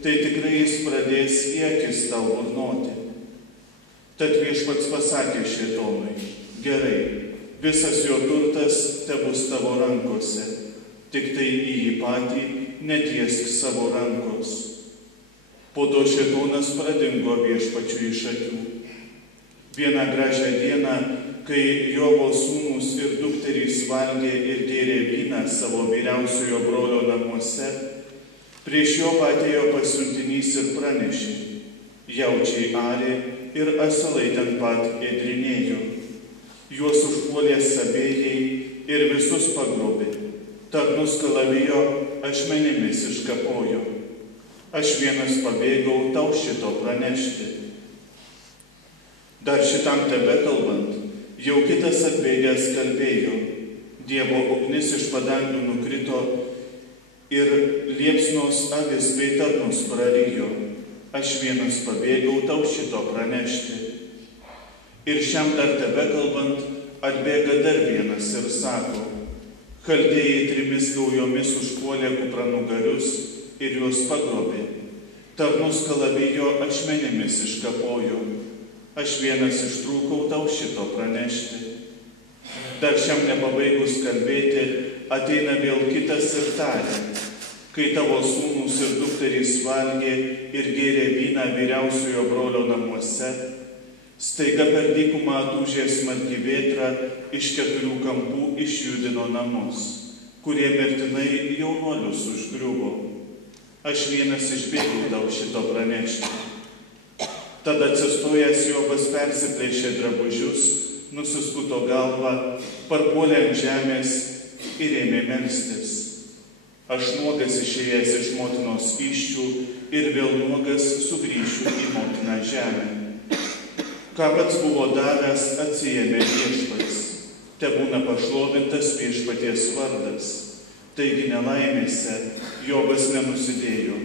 tai tikrai jis pradės į akis tau burnoti. Tad Viešpats pasakė šėtonui: gerai, visas jo turtas tebus tavo rankose, tik tai į jį patį netiesk savo rankos. Po to šėtonas pradingo Viešpačiui iš akių. Vieną gražią dieną, kai Jobo sūnūs ir dukterys valgė ir gėrė vyną savo vyriausiojo brolio namuose, prieš jo atėjo pasiuntinys ir pranešė: jaučiai arė ir asilai ten pat ėdrinėjo. Juos užpuolė sabėjai ir visus pagrobė, tarnus kalavijo, ašmenimis iškapojo. Aš vienas pabėgau tau šito pranešti. Dar šitam tebekalbant, jau kitas atbėgęs kalbėjo: Dievo ugnis iš padangių nukrito ir liepsnos avis bei tarnus prarijo. Aš vienas pabėgau tau šito pranešti. Ir šiam dar tebekalbant, atbėga dar vienas ir sako: Chaldėjai 3 gaujomis užpuolė kupranugarius ir juos pagrobė. Tarnus kalavijo, ašmenimis iškapojo. Aš vienas ištrūkau tau šito pranešti. Dar šiam nepabaigus kalbėti, ateina vėl kitas ir tarė: kai tavo sūnūs ir dukterys valgė ir gėrė vyną vyriausiojo brolio namuose, staiga per dykumą atūžė smarki vėtra, iš 4 kampų išjudino namus, kurie mirtinai jaunuolius užgriuvo. Aš vienas išbėgau tau šito pranešti. Tada atsistojęs Jobas persiplėšė drabužius, nusiskuto galvą, parpuolė ant žemės ir ėmė melstis: aš nuogas išėjęs iš motinos įsčių ir vėl nuogas sugrįšiu į motiną žemę. Ką pats buvo davęs, atsiėmė Viešpats. Tebūna pašlovintas Viešpaties vardas. Taigi nelaimėse Jobas nenusidėjo,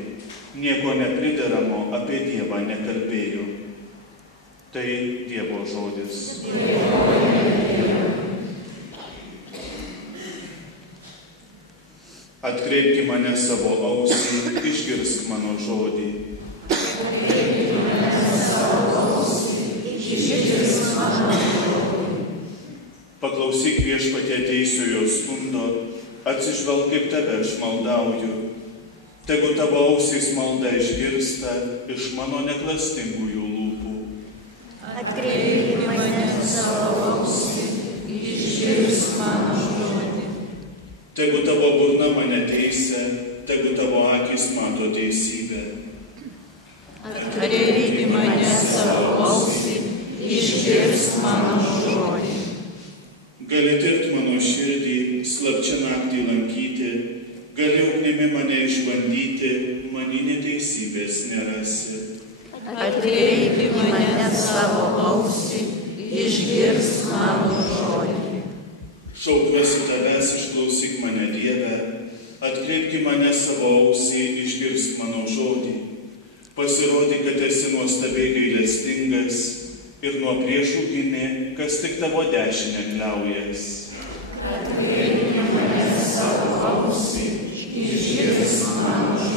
nieko neprideramo apie Dievą nekalbėjo. Tai Dievo žodis. Atkreipki mane savo ausį, išgirsk mano žodį. Paklausyk Viešpatie teisiojo skundo, atsižvelk, kaip tave aš maldauju. Tegu tavo ausys malda išgirsta iš mano neklastingųjų lūpų. Atkreipk mane savo ausį, išgirsk mano žodį. Tegu tavo burna mane teisia, tegu tavo akys mato teisybę. Atkreipk mane savo ausį, išgirsk mano žodį. Gali tirt mano širdį, slapčia naktį lankyti, gali ugnimi mane išbandyti, many neteisybės nerasi. Atkreipk mane savo ausį, išgirsk mano žodį. Šaukiuosi tavęs, išklausyk mane, Dieve, atkreipk mane savo ausį, išgirsk mano žodį. Pasirodyk, kad esi nuostabiai gailestingas ir nuo priešų gini, kas tik tavo dešinę kliaujas. Atkreipk mane savo ausį, išgirsk mano žodį.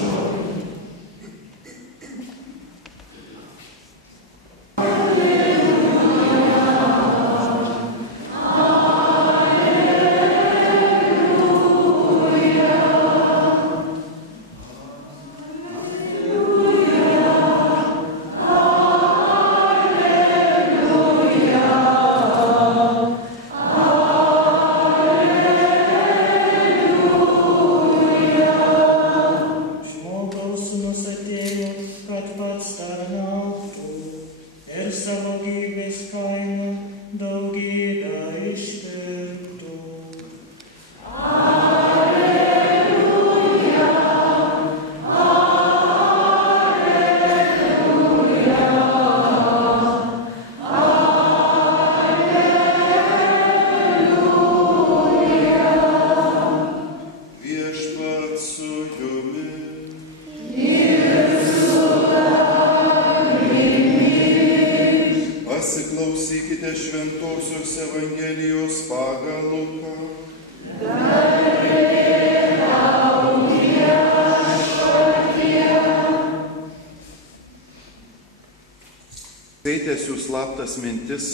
apsikeitęs jų slaptas mintis,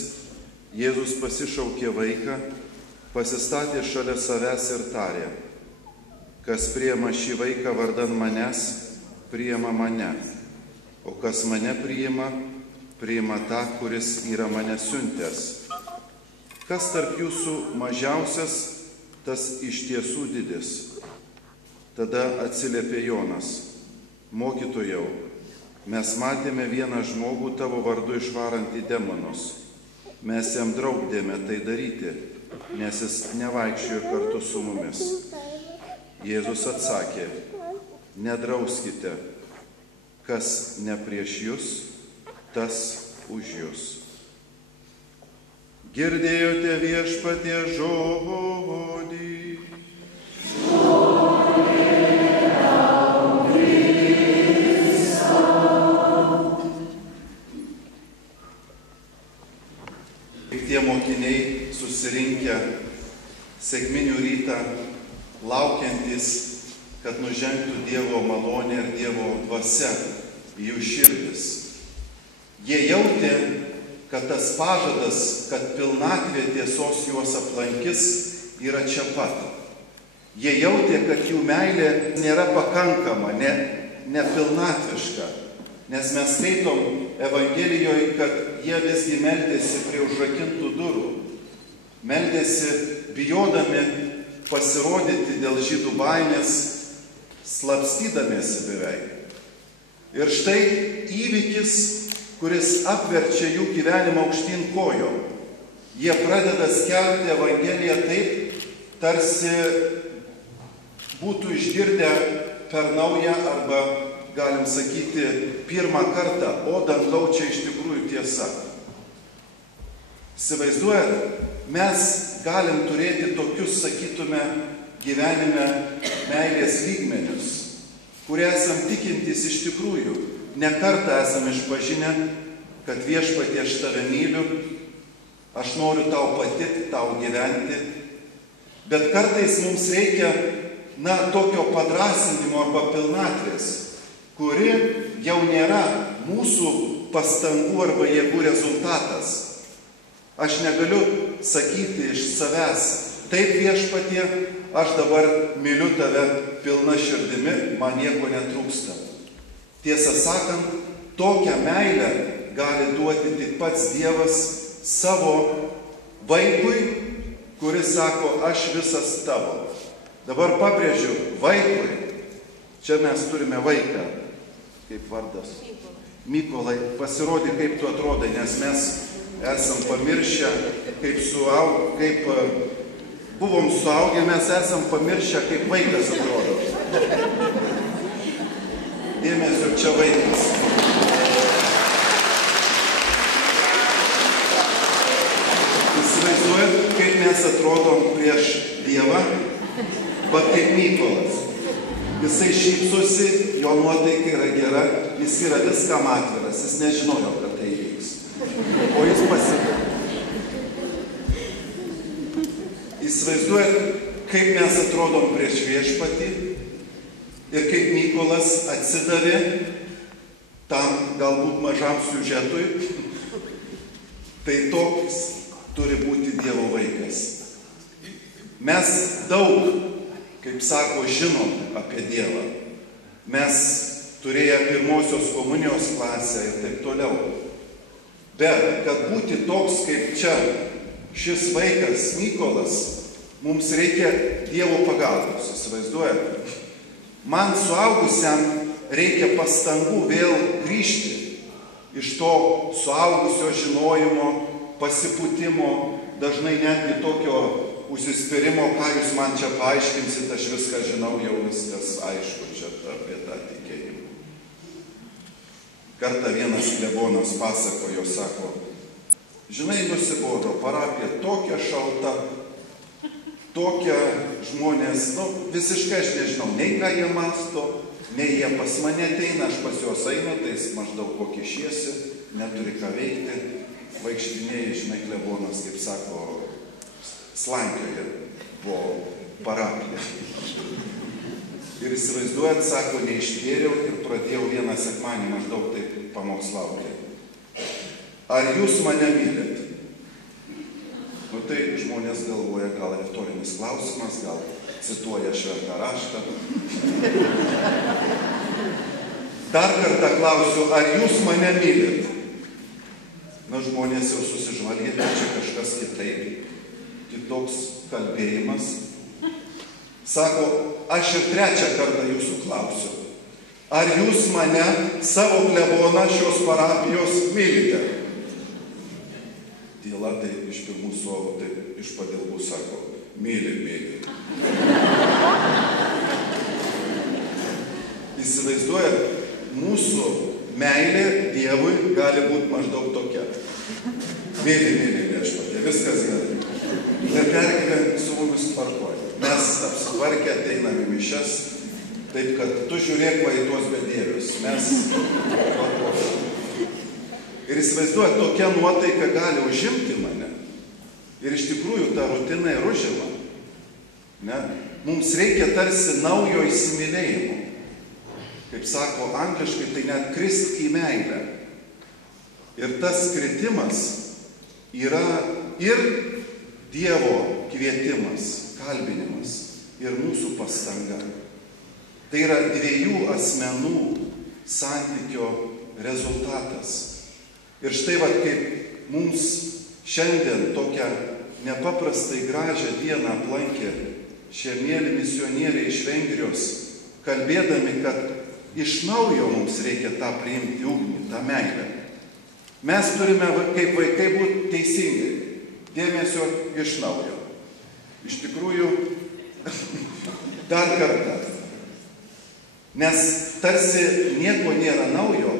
Jėzus pasišaukė vaiką, pasistatė šalia savęs ir tarė: kas priima šį vaiką vardan manęs, priima mane, o kas mane priima, priima tą, kuris yra mane siuntęs. Kas tarp jūsų mažiausias, tas iš tiesų didis. Tada atsiliepė Jonas: mokytojau, mes matėme vieną žmogų tavo vardu išvarantį demonus. Mes jam draudėme tai daryti, nes jis nevaikščiojo kartu su mumis. Jėzus atsakė: nedrauskite, kas ne prieš jus, tas už jus. Girdėjote Viešpaties žodį. Tie mokiniai susirinkę sekminių rytą, laukiantis, kad nužengtų Dievo malonė ir Dievo dvasia į jų širdis. Jie jautė, kad tas pažadas, kad pilnatvė tiesos juos aplankys, yra čia pat. Jie jautė, kad jų meilė nėra pakankama, nepilnatviška. Nes mes skaitom Evangelijoje, kad jie visgi meldėsi prie užrakintų durų. Meldėsi bijodami pasirodyti dėl žydų baimės, slapstydamiesi beveik. Ir štai įvykis, kuris apverčia jų gyvenimą aukštyn kojom. Jie pradeda skelbti Evangeliją taip, tarsi būtų išgirdę per naują arba, galim sakyti, pirmą kartą, o dangau čia iš tikrųjų tiesa. Įsivaizduojat, mes galim turėti tokius, sakytume, gyvenime meilės lygmenius, kurie esam tikintys iš tikrųjų. Ne kartą esam išpažinę, kad Viešpatie, aš tave myliu, aš noriu tau patikti, tau gyventi, bet kartais mums reikia, tokio padrasinimo arba pilnatvės, kuri jau nėra mūsų pastangų arba jėgų rezultatas. Aš negaliu sakyti iš savęs: taip, Viešpatie, aš dabar myliu tave pilna širdimi, man nieko netrūksta. Tiesą sakant, tokią meilę gali duoti tik pats Dievas savo vaikui, kuris sako: aš visas tavo. Dabar pabrėžiu, vaikui. Čia mes turime vaiką. Kaip vardas? Mykolai, pasirodė, kaip tu atrodai, nes mes esam pamiršę, kaip buvom suaugę, mes esam pamiršę, kaip vaikas atrodo. Dėmesio, čia vaikas. Įsivaizduojat, kaip mes atrodom prieš Dievą, bet kaip Mykolas. Jisai šypsosi, jo nuotaika yra gera, jis yra viskam atviras, jis nežinojo, kad tai vyks. O jis pasidavė. Įsivaizduojat, kaip mes atrodom prieš Viešpatį ir kaip Mykolas atsidavė tam galbūt mažam siužetui. Tai toks turi būti Dievo vaikas. Mes daug, kaip sako, žinom apie Dievą. Mes turėję pirmosios komunijos klasę ir taip toliau. Bet, kad būti toks kaip čia, šis vaikas, Mykolas, mums reikia Dievo pagalbos, įsivaizduojate? Man suaugusiam reikia pastangų vėl grįžti iš to suaugusio žinojimo, pasipūtimo, dažnai netgi tokio užsispyrimo, ką jūs man čia paaiškinsit, aš viską žinau, jau viskas aišku čia apie tą tikėjimą. Kartą vienas klebonas pasakojo, sako: žinai, nusibodo, parapija tokia šalta, tokie žmonės, visiškai aš nežinau, nei ką jie mąsto, nei jie pas mane ateina, aš pas juos einu, tai jis maždaug kokį šiesi, neturi ką veikti, vaikštinėjai, žinai, klebonas, kaip sako, slankioje po parapiją. Ir įsivaizduojat, sako, neištvėriau ir pradėjau vieną sekmanį maždaug taip pamokslauti. ar jūs mane mylit? Nu tai žmonės galvoja, gal retorinis klausimas, gal cituoja šventą raštą. Dar kartą klausiu, ar jūs mane mylit? Na, žmonės jau susižvalgė, kad čia kažkas kitoks kalbėjimas. Sako, aš ir trečią kartą jūsų klausiu, ar jūs mane, savo kleboną šios parapijos, mylite? Tyla tai iš pirmų suolų, tai iš padilbų sako, myli. Įsivaizduojat, mūsų meilė Dievui gali būti maždaug tokia. Myli, viešpatie, viskas gerai. Nepergyvent, su mumis tvarkoj. Mes apsitvarkę ateinam į mišias, taip kad tu žiūrėk va į tuos bedievius. Mes tvarkoj. Ir įsivaizduojat, tokia nuotaika gali užimti mane. Ir iš tikrųjų ta rutina ir užima. Ne? Mums reikia tarsi naujo įsimylėjimo. Kaip sako angliškai, tai net krist į meilę. Ir tas kritimas yra ir Dievo kvietimas, kalbinimas ir mūsų pastanga. Tai yra dviejų asmenų santykio rezultatas. Ir štai va, kaip mums šiandien tokią nepaprastai gražią dieną aplankė šie mieli misionieriai iš Vengrijos, kalbėdami, kad iš naujo mums reikia tą priimti ugnį, tą meilę. Mes turime, kaip vaikai, būti teisingai, dėmesio iš naujo. Iš tikrųjų, dar kartą. Nes tarsi nieko nėra naujo,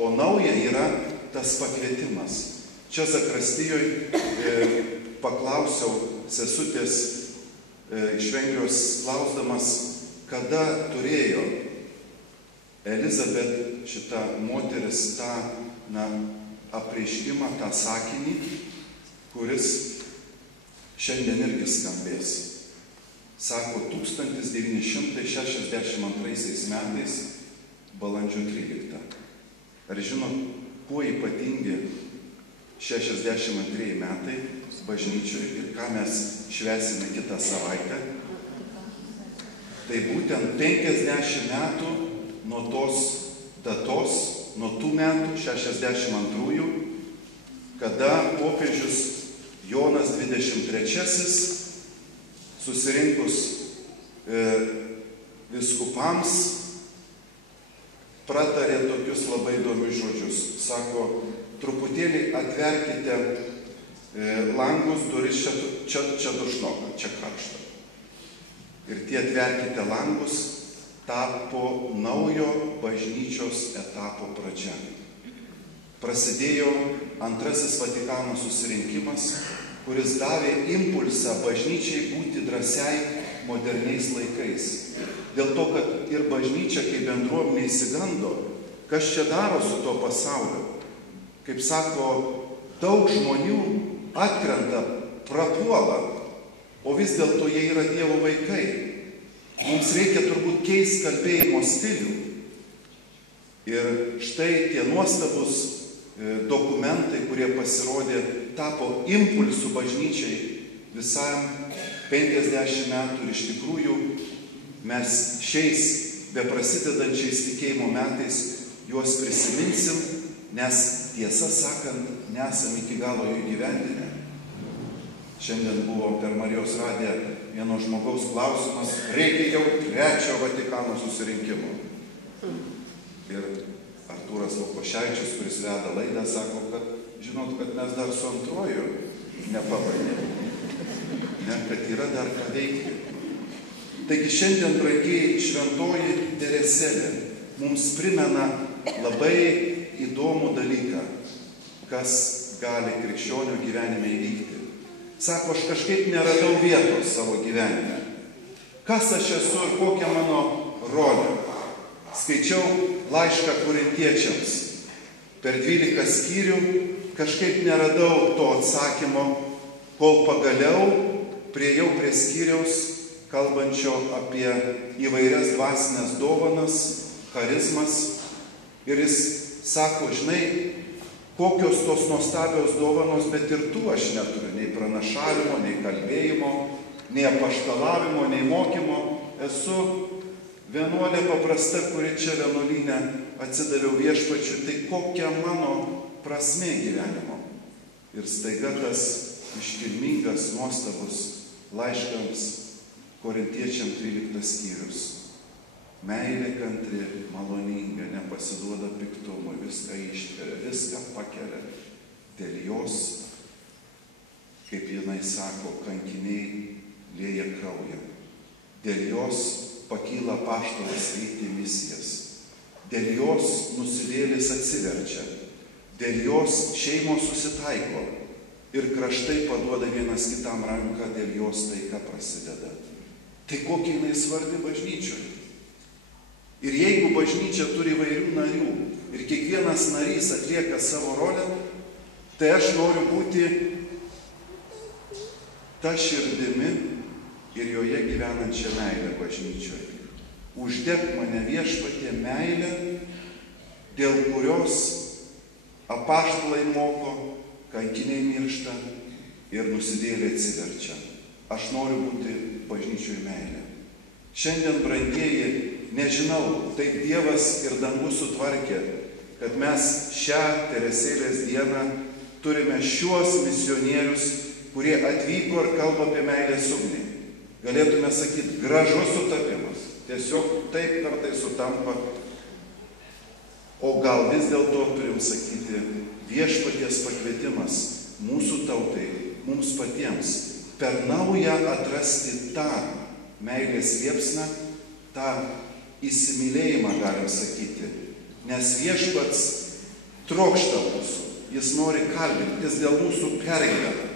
o nauja yra tas pakvietimas. Čia Zakristijoje paklausiau sesutės iš Vengrijos klausdamas, kada turėjo Elizabet, šita moteris, tą apreiškimą, tą sakinį, kuris šiandien irgi skambės. Sako, 1962 metais, balandžio 13. Ar žinot, kuo ypatingi 62 metai bažnyčioje ir ką mes švęsime kitą savaitę? Tai būtent 50 metų nuo tos datos, nuo tų metų, 62-ųjų, kada popiežius Jonas 23 susirinkus viskupams pratarė tokius labai įdomius žodžius. Sako, truputėlį atverkite langus, duris, čia dušnoka, čia karšta. Ir tie atverkite langus tapo naujo bažnyčios etapo pradžia. Prasidėjo antrasis Vatikano susirinkimas, kuris davė impulsą bažnyčiai būti drąsiai moderniais laikais. Dėl to, kad ir bažnyčia kaip bendruomenė įsigando, kas čia daro su to pasauliu. Kaip sako, daug žmonių atkrenta, prapuola, o vis dėlto jie yra Dievo vaikai. Mums reikia turbūt keisti kalbėjimo stilių. Ir štai tie nuostabus dokumentai, kurie pasirodė, tapo impulsų bažnyčiai visam 50 metų. Ir iš tikrųjų mes šiais beprasidedančiais tikėjimo metais juos prisiminsim, nes tiesą sakant, nesam iki galo jų įgyvendinę. Šiandien buvo per Marijos radiją vieno žmogaus klausimas, reikia jau 3 Vatikano susirinkimo. Ir Artūras Lukošaitis, kuris veda laidą, sako, kad žinot, kad mes dar su antruoju nepabaigėme. Ne, kad yra dar ką veikti. Taigi šiandien, brangiai, šventoji Teresėlė mums primena labai įdomų dalyką, kas gali krikščionio gyvenime įvykti. Sako, aš kažkaip neradau vietos savo gyvenime. Kas aš esu ir kokia mano rolė? Skaičiau laišką korintiečiams. Per 12 skyrių kažkaip neradau to atsakymo, kol pagaliau priėjau prie skyriaus, kalbančio apie įvairias dvasinės dovanas, charizmas. Ir jis sako, žinai, kokios tos nuostabios dovanos, bet ir tų aš neturiu, nei pranašavimo, nei kalbėjimo, nei apaštalavimo, nei mokymo. Esu vienuolė paprasta, kuri čia vienuolyne atsidaviau Viešpačiui, tai kokia mano prasmė gyvenimo. Ir staiga tas iškilmingas, nuostabus laiškams Korintiečiam 13 skyrius. Meilė kantri, maloninga, nepasiduoda piktumui, viską ištveria, viską pakelia. Dėl jos, kaip jinai sako, kankiniai lieja kraują. Dėl jos pakyla apaštalas eiti misijas. Dėl jos nusidėjėlis atsiverčia. Dėl jos šeimos susitaiko. Ir kraštai paduoda vienas kitam ranką, dėl jos taika prasideda. Tai kokia jinai svarbi bažnyčioje. Ir jeigu bažnyčia turi įvairių narių ir kiekvienas narys atlieka savo rolę, tai aš noriu būti ta širdimi ir joje gyvenančia meilė bažnyčioje. Uždek mane Viešpatie meilę, dėl kurios apaštalai moko, kankiniai miršta ir nusidėjėliai atsiverčia. Aš noriu būti bažnyčioje meilė. Šiandien, brangieji, nežinau, taip Dievas ir dangus sutvarkė, kad mes šią Teresėlės dieną turime šiuos misionierius, kurie atvyko ir kalba apie meilės ugnį. Galėtume sakyti, gražus sutapimas. Tiesiog taip kartais sutampa. O gal vis dėlto turim sakyti, Viešpaties pakvietimas mūsų tautai, mums patiems, per naują atrasti tą meilės liepsną, tą įsimylėjimą, galim sakyti. Nes Viešpats trokšta mūsų, jis nori kalbinti, jis dėl mūsų pergyvena.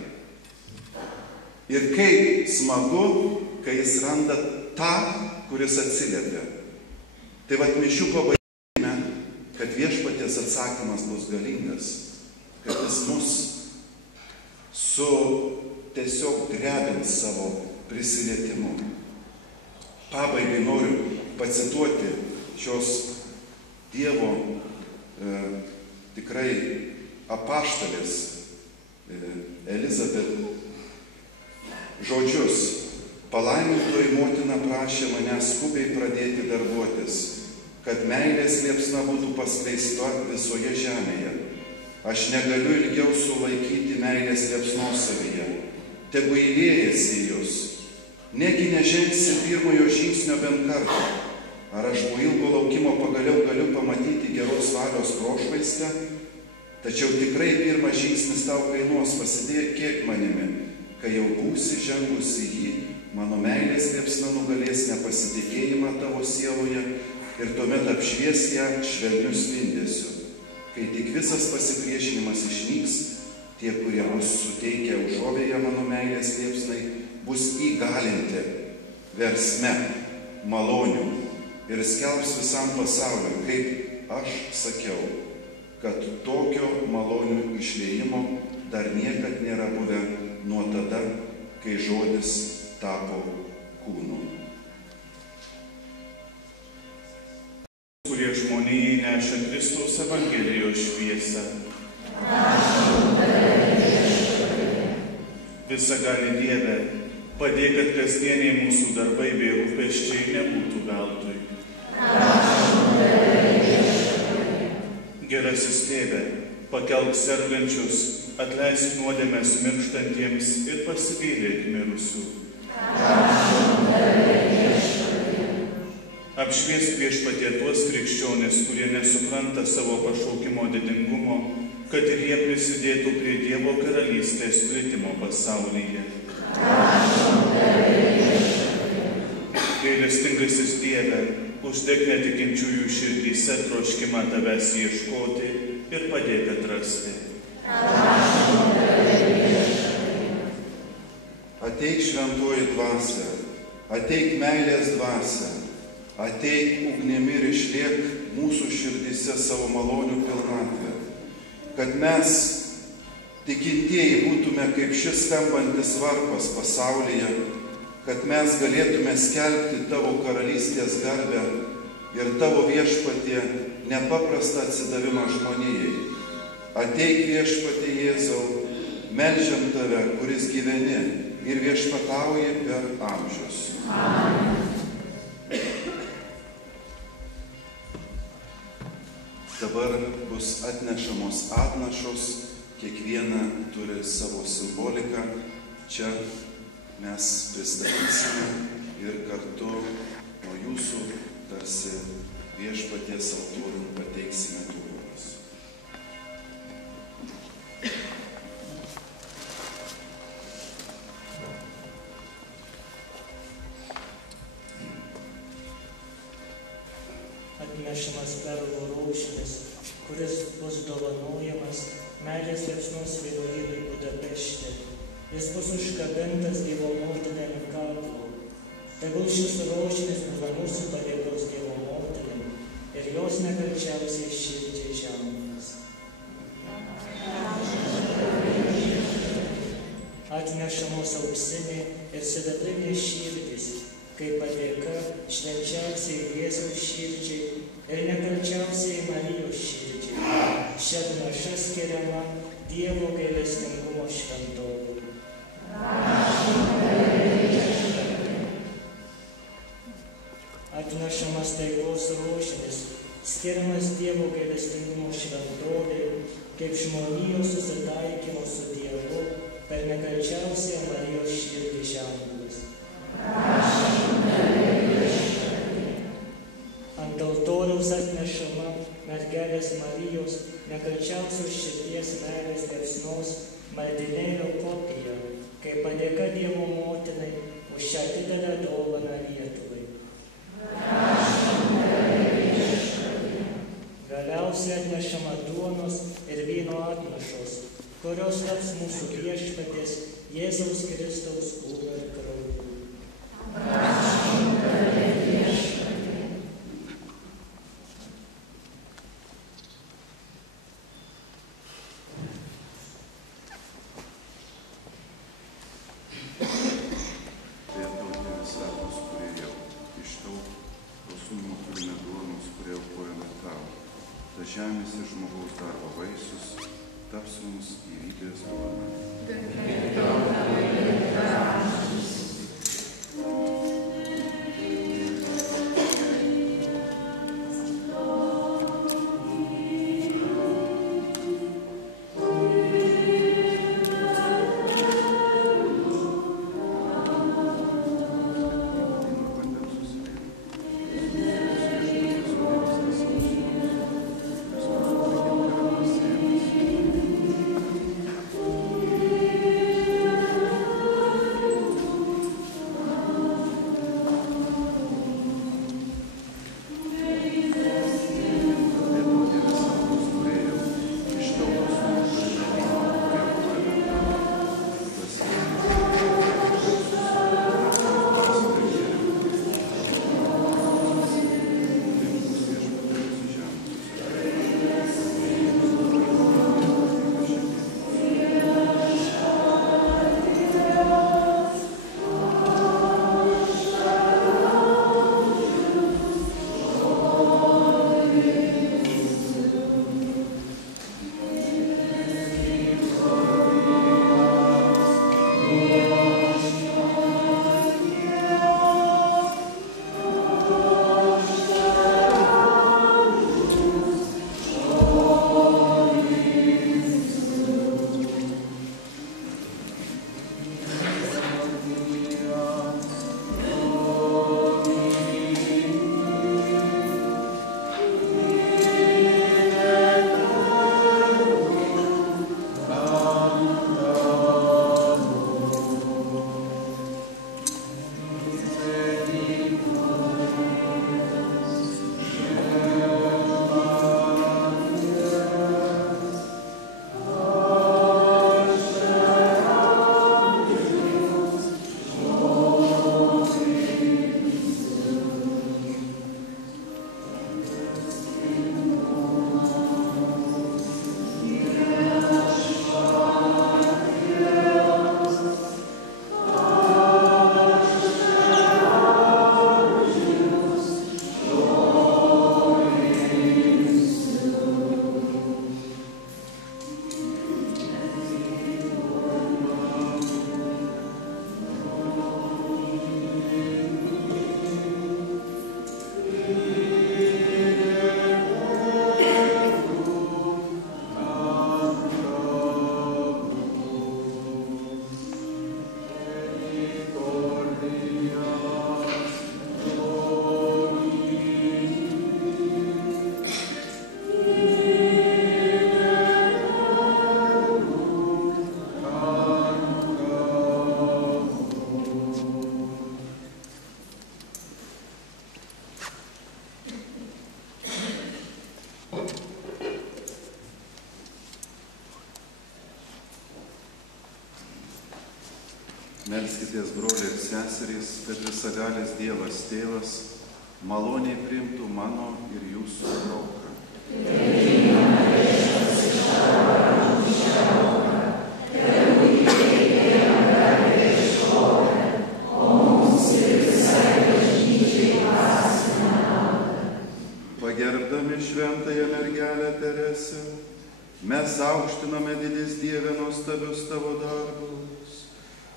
Ir kaip smagu, kai jis randa tą, kuris atsiliepia. Tai vat mišių pabaigime, kad Viešpaties atsakymas bus galingas, kad jis mus tiesiog drebins savo prisilietimu. Pabaigai noriu pacituoti šios Dievo tikrai apaštalės Elizabet žodžius. Palaimintoji motina prašė mane skubiai pradėti darbuotis, kad meilės liepsna būtų paskleista visoje žemėje. Aš negaliu ilgiau sulaikyti meilės liepsnos savyje. Tegu įliejasi jūs. Negi nežengsi pirmojo žingsnio bent kartą. Ar aš po ilgo laukimo pagaliau galiu pamatyti geros valios prošvaistę? Tačiau tikrai pirmas žingsnis tau kainuos, pasidėk manimi, kai jau būsi žengusi jį, mano meilės liepsna nugalės nepasitikėjimą tavo sieloje ir tuomet apšvies ją švelniu spindesiu. Kai tik visas pasipriešinimas išnyks, tie, kurie bus suteikę užuovėją mano meilės liepsnai, bus įgalinti versme malonių ir skelbs visam pasauliu, kaip aš sakiau, kad tokio malonių išliejimo dar niekad nėra buvę nuo tada, kai žodis tapo kūnu. Kurie žmonijai neša Kristaus Evangelijos šviesą. Visagali Dieve, padėk, kad kasdieniai mūsų darbai bei rūpesčiai nebūtų veltui. Gerasis Tėve, pakelk sergančius, atleisk nuodėmes mirštantiems ir pasigailėk mirusių. Apšviesk Viešpatie tuos krikščionis, kurie nesupranta savo pašaukimo didingumo, kad ir jie prisidėtų prie Dievo karalystės plitimo pasaulyje. Gailestingasis Dieve, uždek netikinčiųjų širdyse troškimą tavęs ieškoti ir padėk atrasti. Ateik šventoji dvasia, ateik meilės dvasia, ateik ugnimi ir išliek mūsų širdyse savo malonių pilnatvę, kad mes, tikintieji, būtume kaip šis skambantis varpas pasaulyje, kad mes galėtume skelbti tavo karalystės garbę ir tavo Viešpatie nepaprastą atsidavimą žmonijai, Ateik viešpatie Jėzau, meldžiam tave, kuris gyveni ir viešpatauji per amžius. Amen. Dabar bus atnešamos atnašos, kiekviena turi savo simboliką. Čia mes pristatysime ir kartu nuo jūsų tarsi viešpaties altorių pateiksime dovanas. Atnešamas perlo rūšinis, kuris bus dovanojamas meilės liepsnos vienuolynui Budapešte. Jis bus užkabintas Dievo motinai ant kaklo. Tegul šis rožinis būna mūsų padėkos Dievo motinai ir jos nekalčiausiai širdžiai ženklas. Atnešamos auksinė ir sidabrinė širdis, kaip padėka švenčiausiai Jėzaus širdžiai ir nekalčiausiai Marijos širdžiai. Šia atnaša skiriama Dievo gailestingumo šventovė. Atnešamas taikos rožinis, skiriamas Dievo gailestingumo šventovė, kaip žmonijos susitaikymo su Dievu per nekalčiausią Marijos širdį ženklas. Ant altoriaus atnešama mergelės Marijos nekalčiausios širdies meilės liepsnos maldinėlio kopija, kaip padėka Dievo motinai už šią didelę dovaną Lietuvai. Galiausiai atnešama duonos ir vyno atnašos, kurios taps mūsų viešpaties Jėzaus Kristaus kūnu ir krauju. Žemės ir žmogaus darbo vaisius taps mums gyvybės dovana. Melskitės, broliai ir seserys, kad visagalis Dievas Tėvas maloniai priimtų mano ir jūsų auką. Pagerbdami šventąją mergelę Teresę, mes aukštiname didis Dieve nuostabius tavo darbus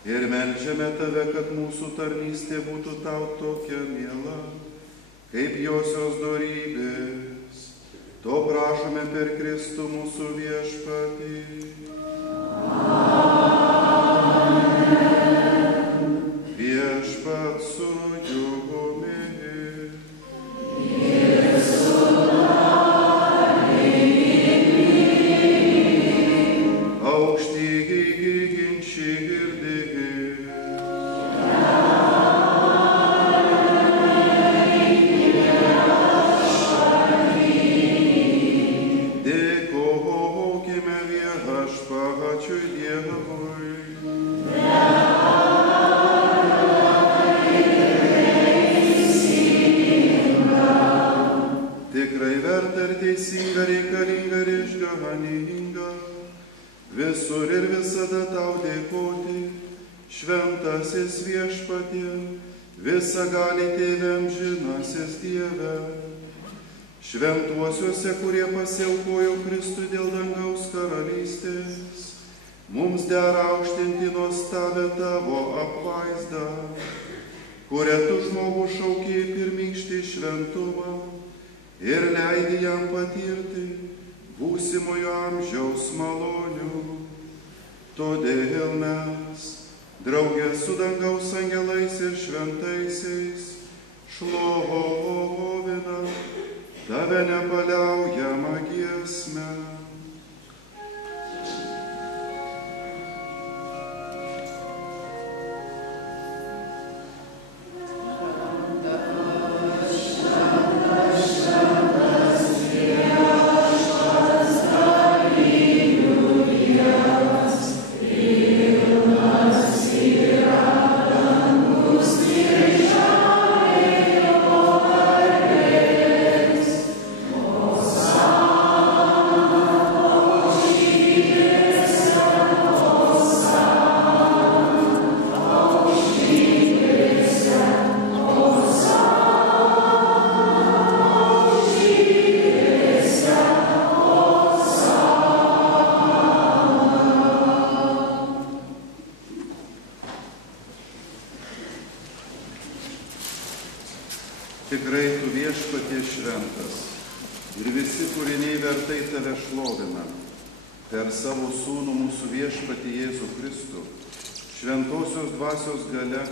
ir meldžiame tave, kad mūsų tarnystė būtų tau tokia miela, kaip josios dorybės. To prašome per Kristų mūsų viešpatį. Viešpat su jugumi. Visur ir visada tau dėkoti, šventasis viešpatie, visagali Tėve amžinasis Dieve. Šventuosiuose, kurie pasiaukojo Kristui dėl dangaus karalystės, mums dera aukštinti nuostabę tavo apvaizdą, kuria tu žmogų šaukė pirmykštį šventumą ir leidi jam patirti būsimojo amžiaus malonių. Todėl mes, draugė su dangaus angelais ir šventaisiais, šlovinam tave nepaliaujamą giesmę. Tikrai tu viešpatie šventas ir visi kūriniai vertai tave šlovina. Per savo sūnų mūsų viešpatį Jėzų Kristų, šventosios dvasios galia,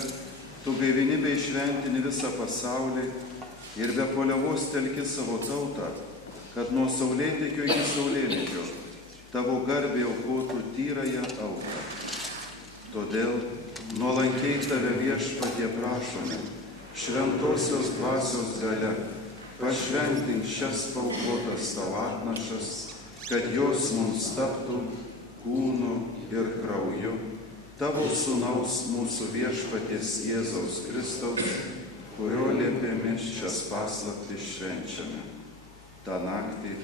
tu gaivini bei šventini visą pasaulį ir be paliovos telki savo tautą, kad nuo saulėtekio iki saulėlydžio tavo garbė aukotų tyrąją auką. Todėl nuolankiai tave viešpatie prašome, šventosios dvasios galia, pašventink šias paaukotas tavo atnašas, kad jos mums taptų kūnu ir krauju, tavo sūnaus mūsų viešpaties Jėzaus Kristaus, kurio liepėmis šias paslaptis švenčiame. Ta naktį,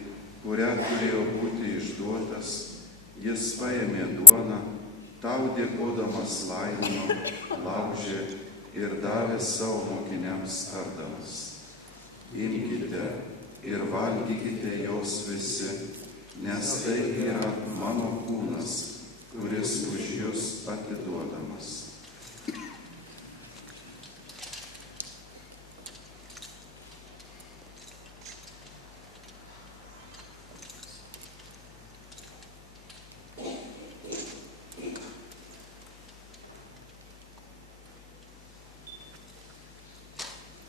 kurią turėjo būti išduotas, jis paėmė duoną, tau dėkodamas laimino, laužė ir davė savo mokiniams tardamas. Imkite ir valgykite jos visi, nes tai yra mano kūnas, kuris už jus atiduodamas.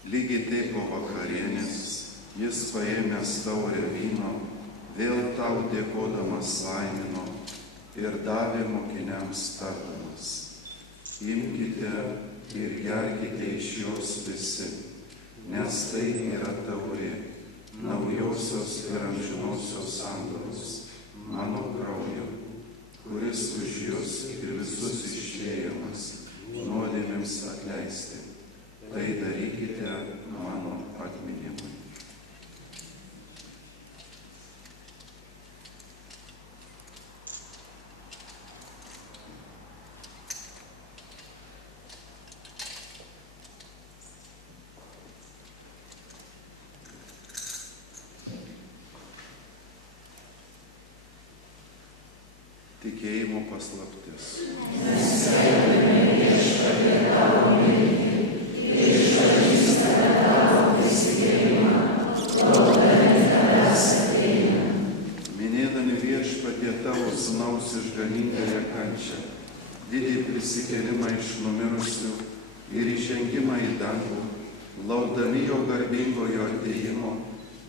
Lygiai taip po vakarienės jis paėmęs taurę vyno, vėl tau dėkodamas laimino ir davė mokiniams tardamas. Imkite ir gerkite iš jos visi, nes tai yra taurė naujosios ir amžinosios sandoros mano krauju, kuris už jus ir visus išliejamas nuodėmėms atleisti. Tai darykite mano atminimui. Tikėjimo paslaptis. Minėdami Viešpatie tavo sūnaus išganingąją kančią, didį prisikėlimą iš numirusių ir įžengimą į dangų, laukdami jo garbingojo atėjimo,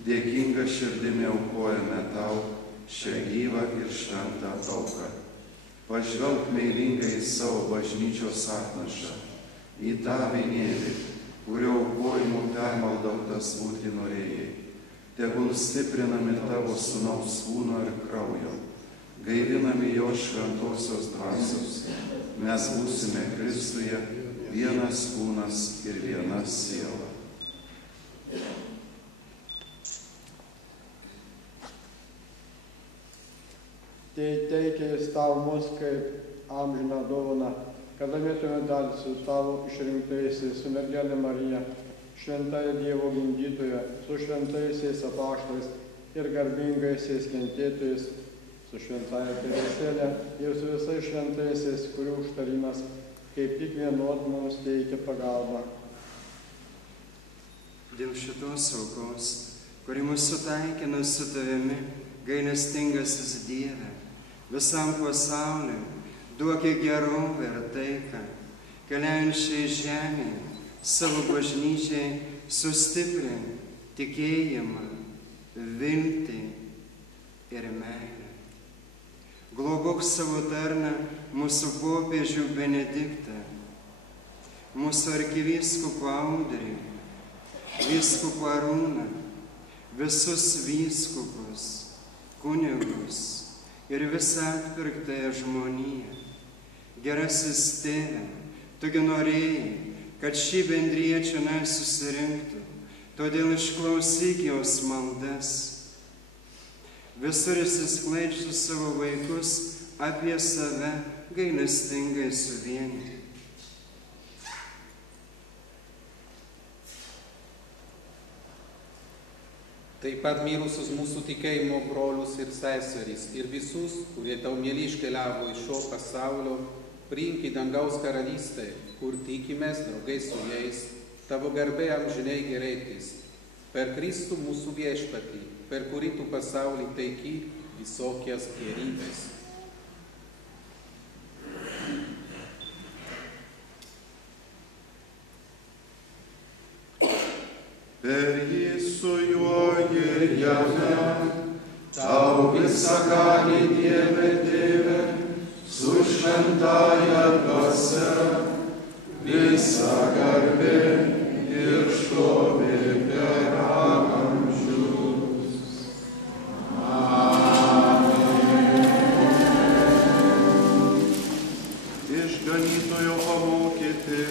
dėkinga širdimi aukojame tau šią gyvą ir šventą auką. Pažvelk meilingai į savo bažnyčios atnašą, į tą avinėlį, kurio aukojimu permaldautas būti norėjai. Tegul stiprinami tavo sūnaus kūno ir kraujo, gaivinami jo šventosios dvasios, mes būsime Kristuje vienas kūnas ir viena siela. Teikėjai tau mus kaip amžiną dovaną, kad galėtume dalti su tavo išrinktaisiais, su mergelė Marija, šventąja Dievo gimdytoja, su šventaisiais apaštalais ir garbingaisiais kentėtojais, su šventąja Teresėle ir su visais šventaisiais, kurių užtarimas kaip tik vienod mums teikia pagalbą. Dėl šitos aukos, kuri mus sutaikina su tavimi, gailestingasis Dieve, visam pasauliu duoki gerovę ir taiką, keliaujančiai žemėje, savo bažnyčiai sustiprink tikėjimą, viltį ir meilę. Globok savo tarną mūsų popiežių Benediktą, mūsų arkivyskupą Audrį, vyskupą Arūną, visus vyskupus, kunigus ir visą atpirktąją žmoniją. Gerasis Tėve, tugi norėjai, kad ši bendrija čionai susirinktų, todėl išklausyk jos maldas. Visur išsiskleidžiu savo vaikus apie save gailestingai suvienyti. Taip pat mirusius mūsų tikėjimo brolius ir seserys ir visus, kurie tau mieli iškeliavo iš šio pasaulio, priimk į dangaus karalystę, kur tikimės draugai su jais, tavo garbė amžinai gerėtis. Per Kristų mūsų viešpatį, per kurį tu pasaulį teiki visokias gėrybes. Per jį su juo ir jame, tau visagalį Dieve Tėve, su šventąja dvasia, visa garbė ir šlovė per amžius. Amen. Išganytojo pamokyti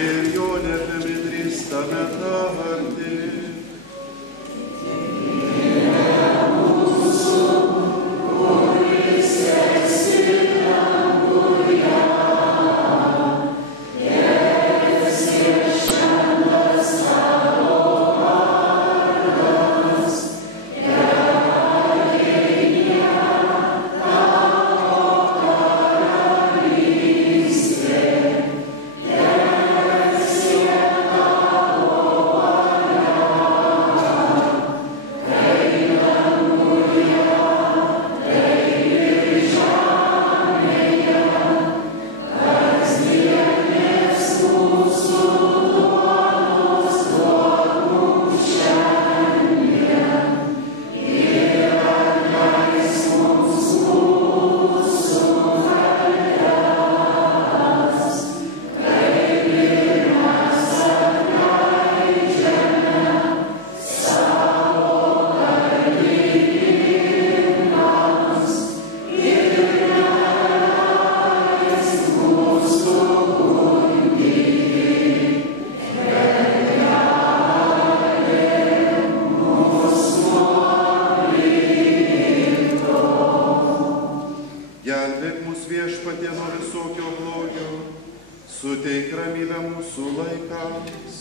ir jo nepamidrįstame tarti. Yeah. suteik ramybę mūsų laikams.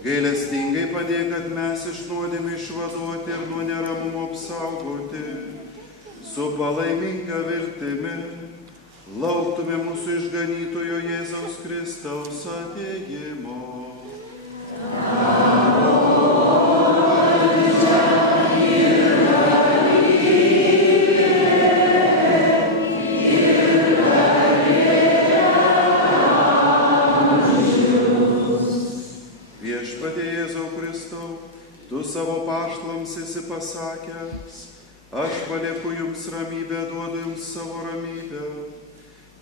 Gailestingai padėk, kad mes iš nuodėmių išvaduoti ir nuo neramumo apsaugoti. Su palaiminga viltimi lauktume mūsų išganytojo Jėzaus Kristaus atėjimo. Savo paštlams esi pasakęs, aš palieku jums ramybę, duodu jums savo ramybę.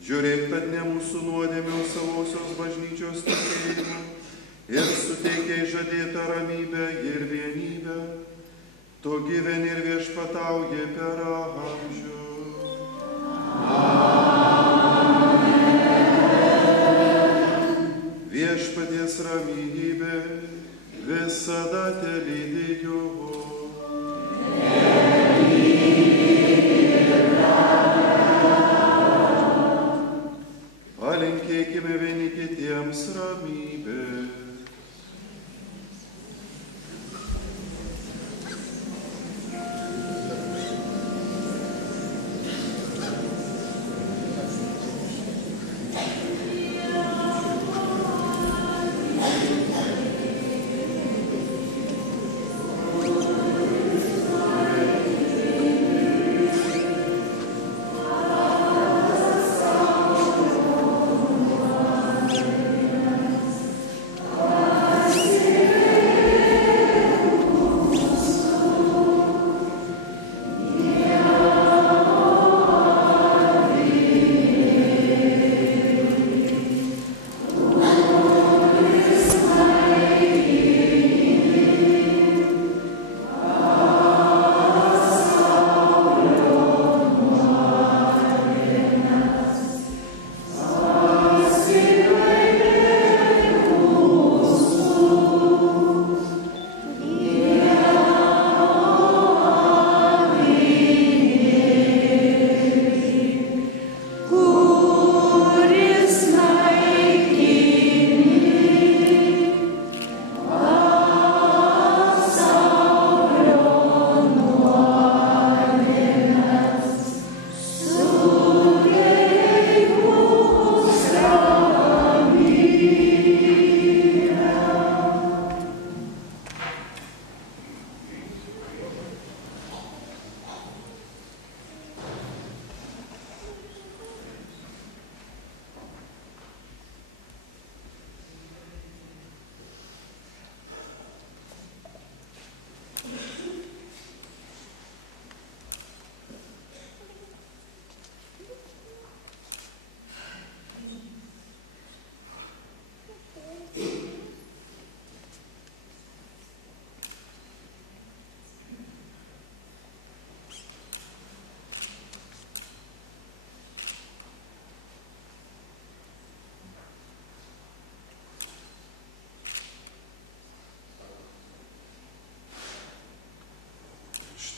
Žiūrėk, kad ne mūsų nuodėmių savosios bažnyčios tikėjimo ir suteikiai žadėtą ramybę ir vienybę. Tu gyveni ir viešpatauji per amžių. Viešpaties ramybė visada telydi jų. Palinkėkime vieni kitiems ramybės.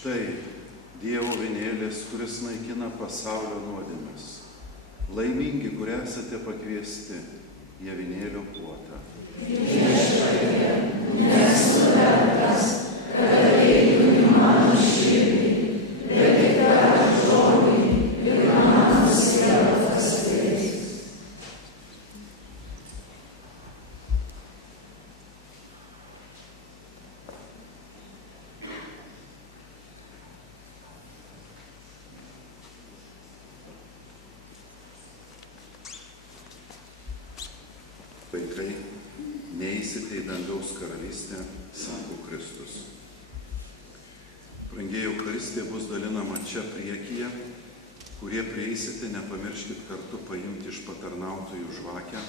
Štai Dievo avinėlis, kuris naikina pasaulio nuodėmes. Laimingi, kurie esate pakviesti į avinėlio puotą. Viešpatie, nesu vertas, kad įeitum į mano širdį, bet tik tavo žodį ir mano siela pasikeis. Vaikai, neįsite į dangaus karalystę, sako Kristus. Brangieji, Eucharistija bus dalinama čia priekyje. Kurie prieisite, nepamirškit kartu paimti iš patarnautojų žvakę.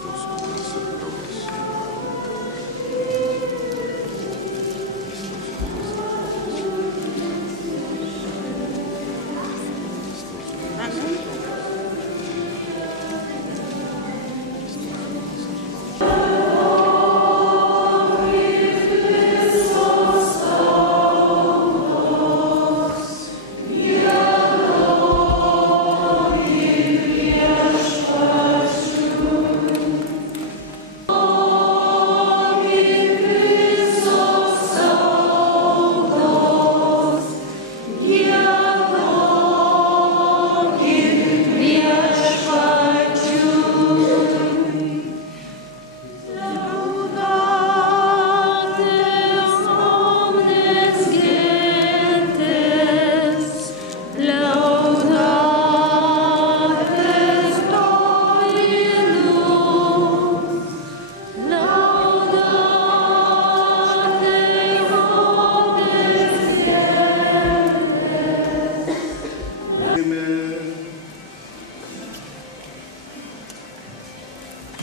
Kristaus kūnas ir kraujas.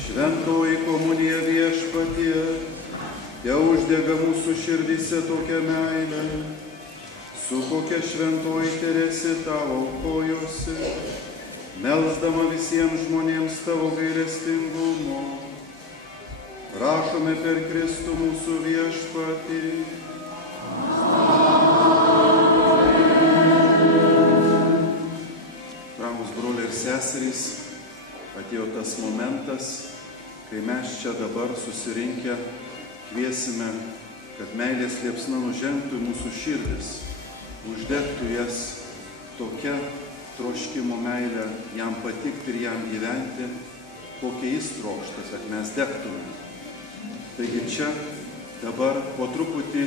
Šventoji komunija Viešpatie, te uždega mūsų širdyse tokią meilę, su kokia šventoji Teresė tavo aukojosi, melsdama visiems žmonėms tavo gailestingumo. Prašome per Kristų mūsų Viešpatį. Brangūs broliai ir seserys, atėjo tas momentas, kai mes čia dabar susirinkę kviesime, kad meilės liepsna nužengtų į mūsų širdis, uždegtų jas tokia troškimo meilė jam patikti ir jam gyventi, kokie jis trokšta, kad mes degtume. Taigi čia dabar po truputį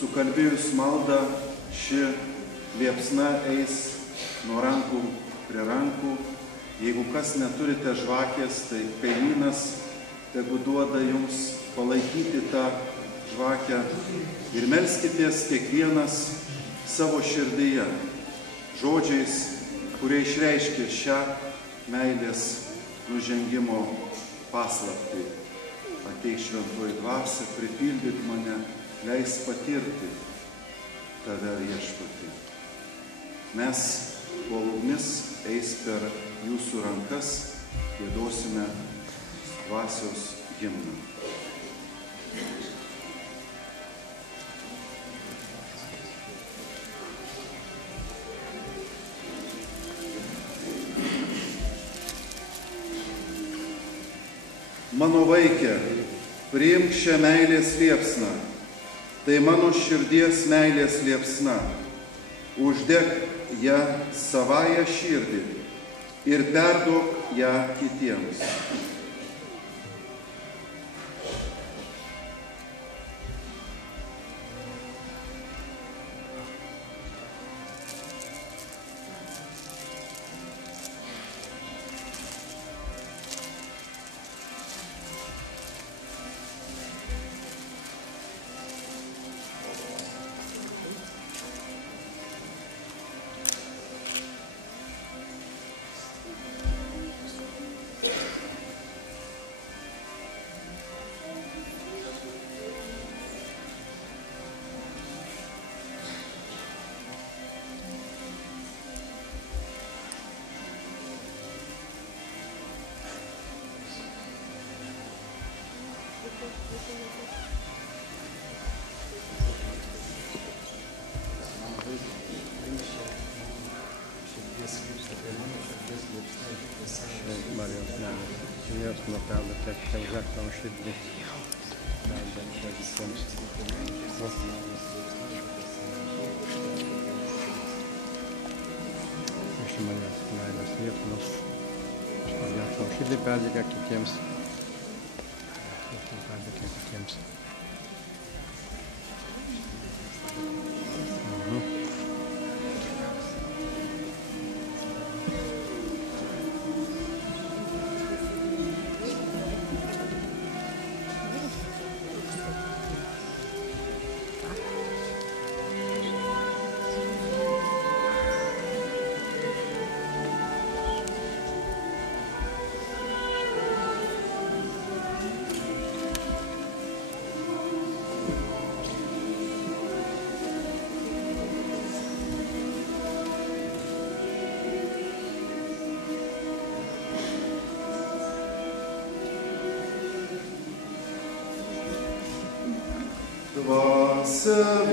sukalbėjus maldą ši liepsna eis nuo rankų prie rankų. Jeigu kas neturite žvakės, tai kaimynas tegu duoda jums palaikyti tą žvakę ir melskitės kiekvienas savo širdyje, žodžiais, kurie išreiškia šią meilės nužengimo paslaptį. Ateik šventoji dvasia, pripildyk mane, leis patirti tave Viešpatį. Mes, kol ugnis eis per jūsų rankas, giedosime dvasios himną. Mano vaike, priimk šią meilės liepsną, tai mano širdies meilės liepsna. Uždek ją savąją širdį ir perduok ją kitiems. Marijos meilės, jos nuopelno tiek žaktam širdį, leidžiančią visiems. Iš Marijos meilės liepsnos, žaktam širdį perdėkia kitiems. Amen.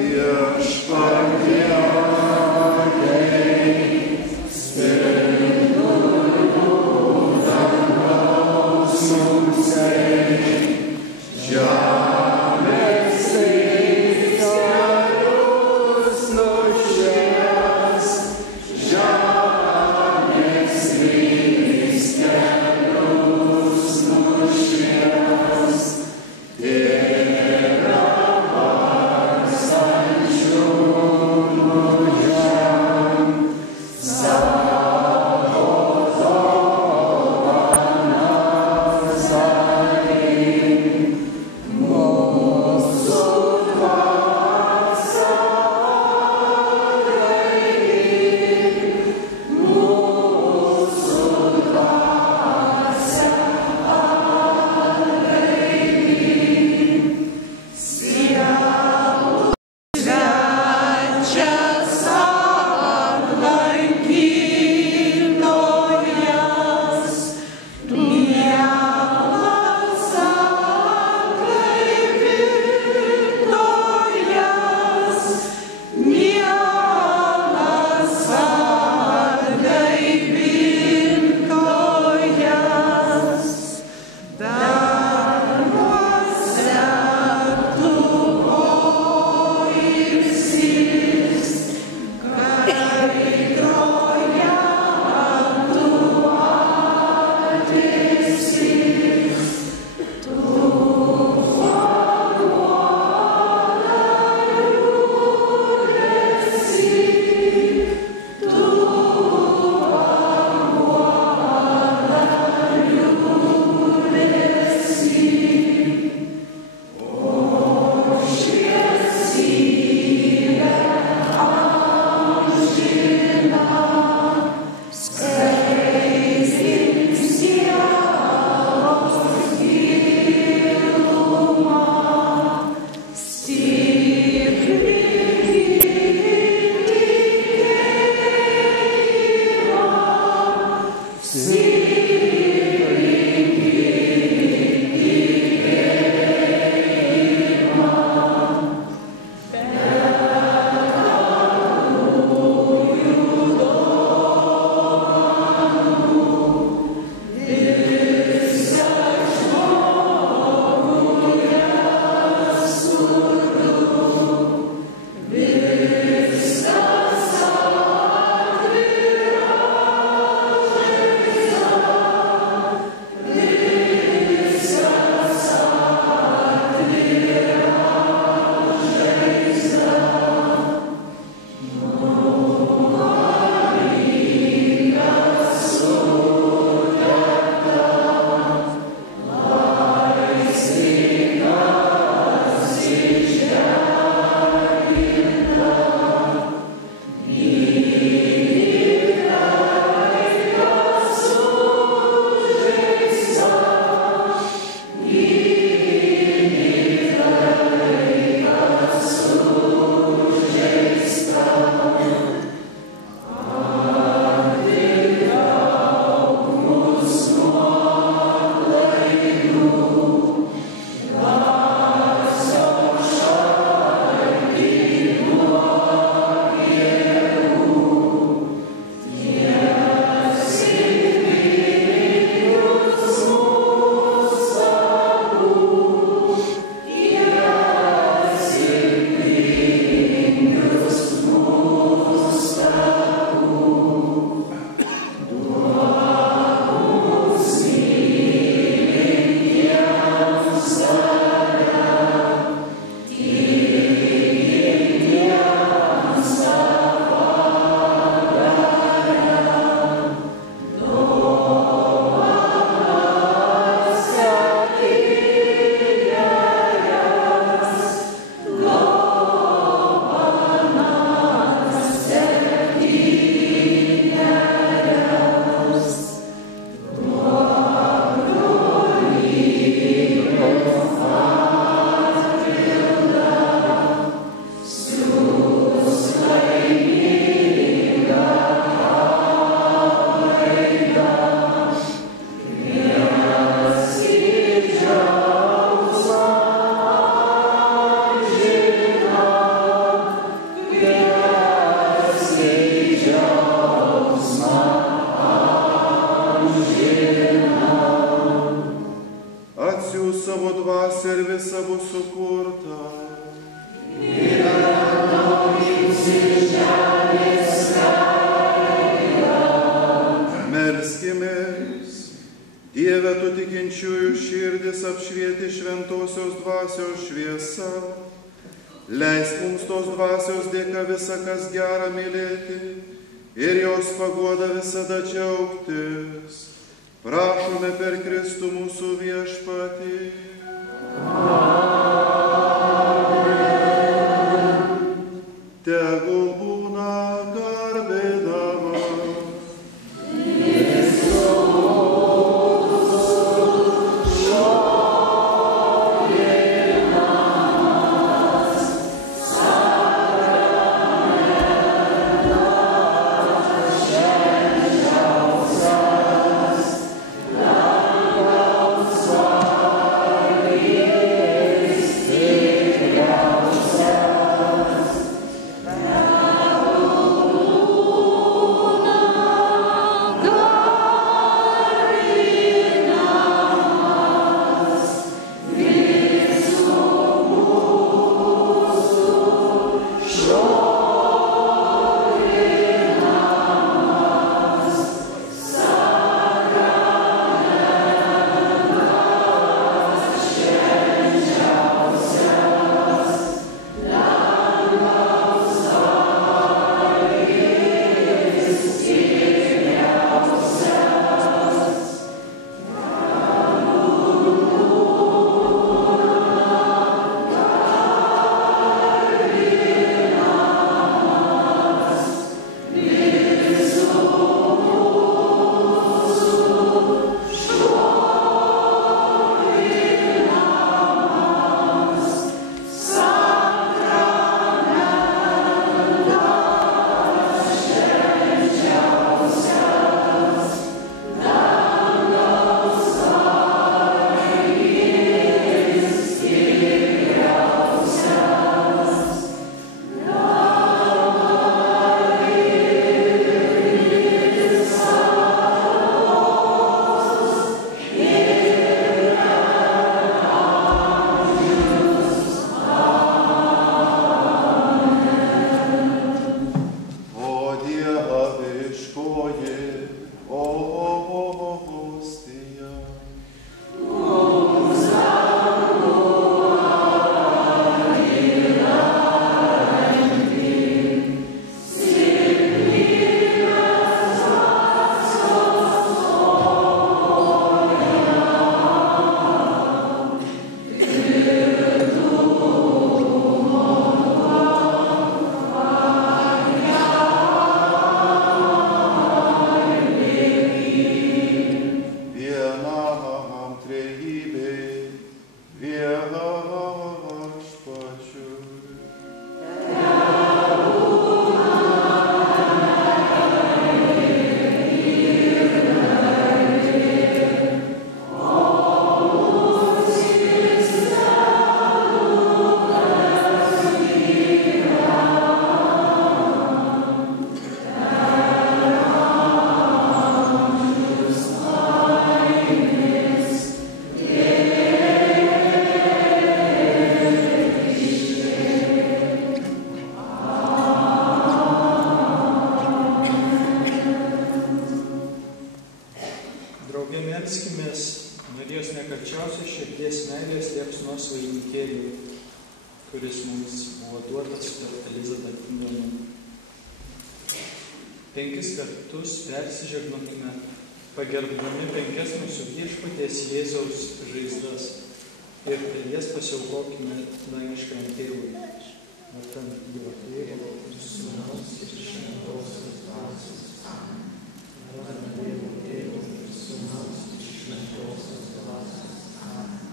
savo dvasią ir visą bus sukurta. Melskimės. Dieve, tu tikinčiųjų širdis apšvieti šventosios dvasios šviesa. Leisk mums tos dvasios dėka visą, kas gera mylėti ir jos paguoda visada džiaugtis. Prašome per Kristų mūsų viešpatį. Tegul būna garbinama. kuris mums buvo duotas per Elizabetą. 5 kartus persižegnokime, pagerbdami 5 mūsų viešpaties Jėzaus žaizdas ir per jas pasiaukokime dangiškam tėvui. Matant Dievo Tėvo ir Sūnaus ir Šventosios Dvasios. Amen. Matant Dievo Tėvo ir Sūnaus ir Šventosios Dvasios. Amen.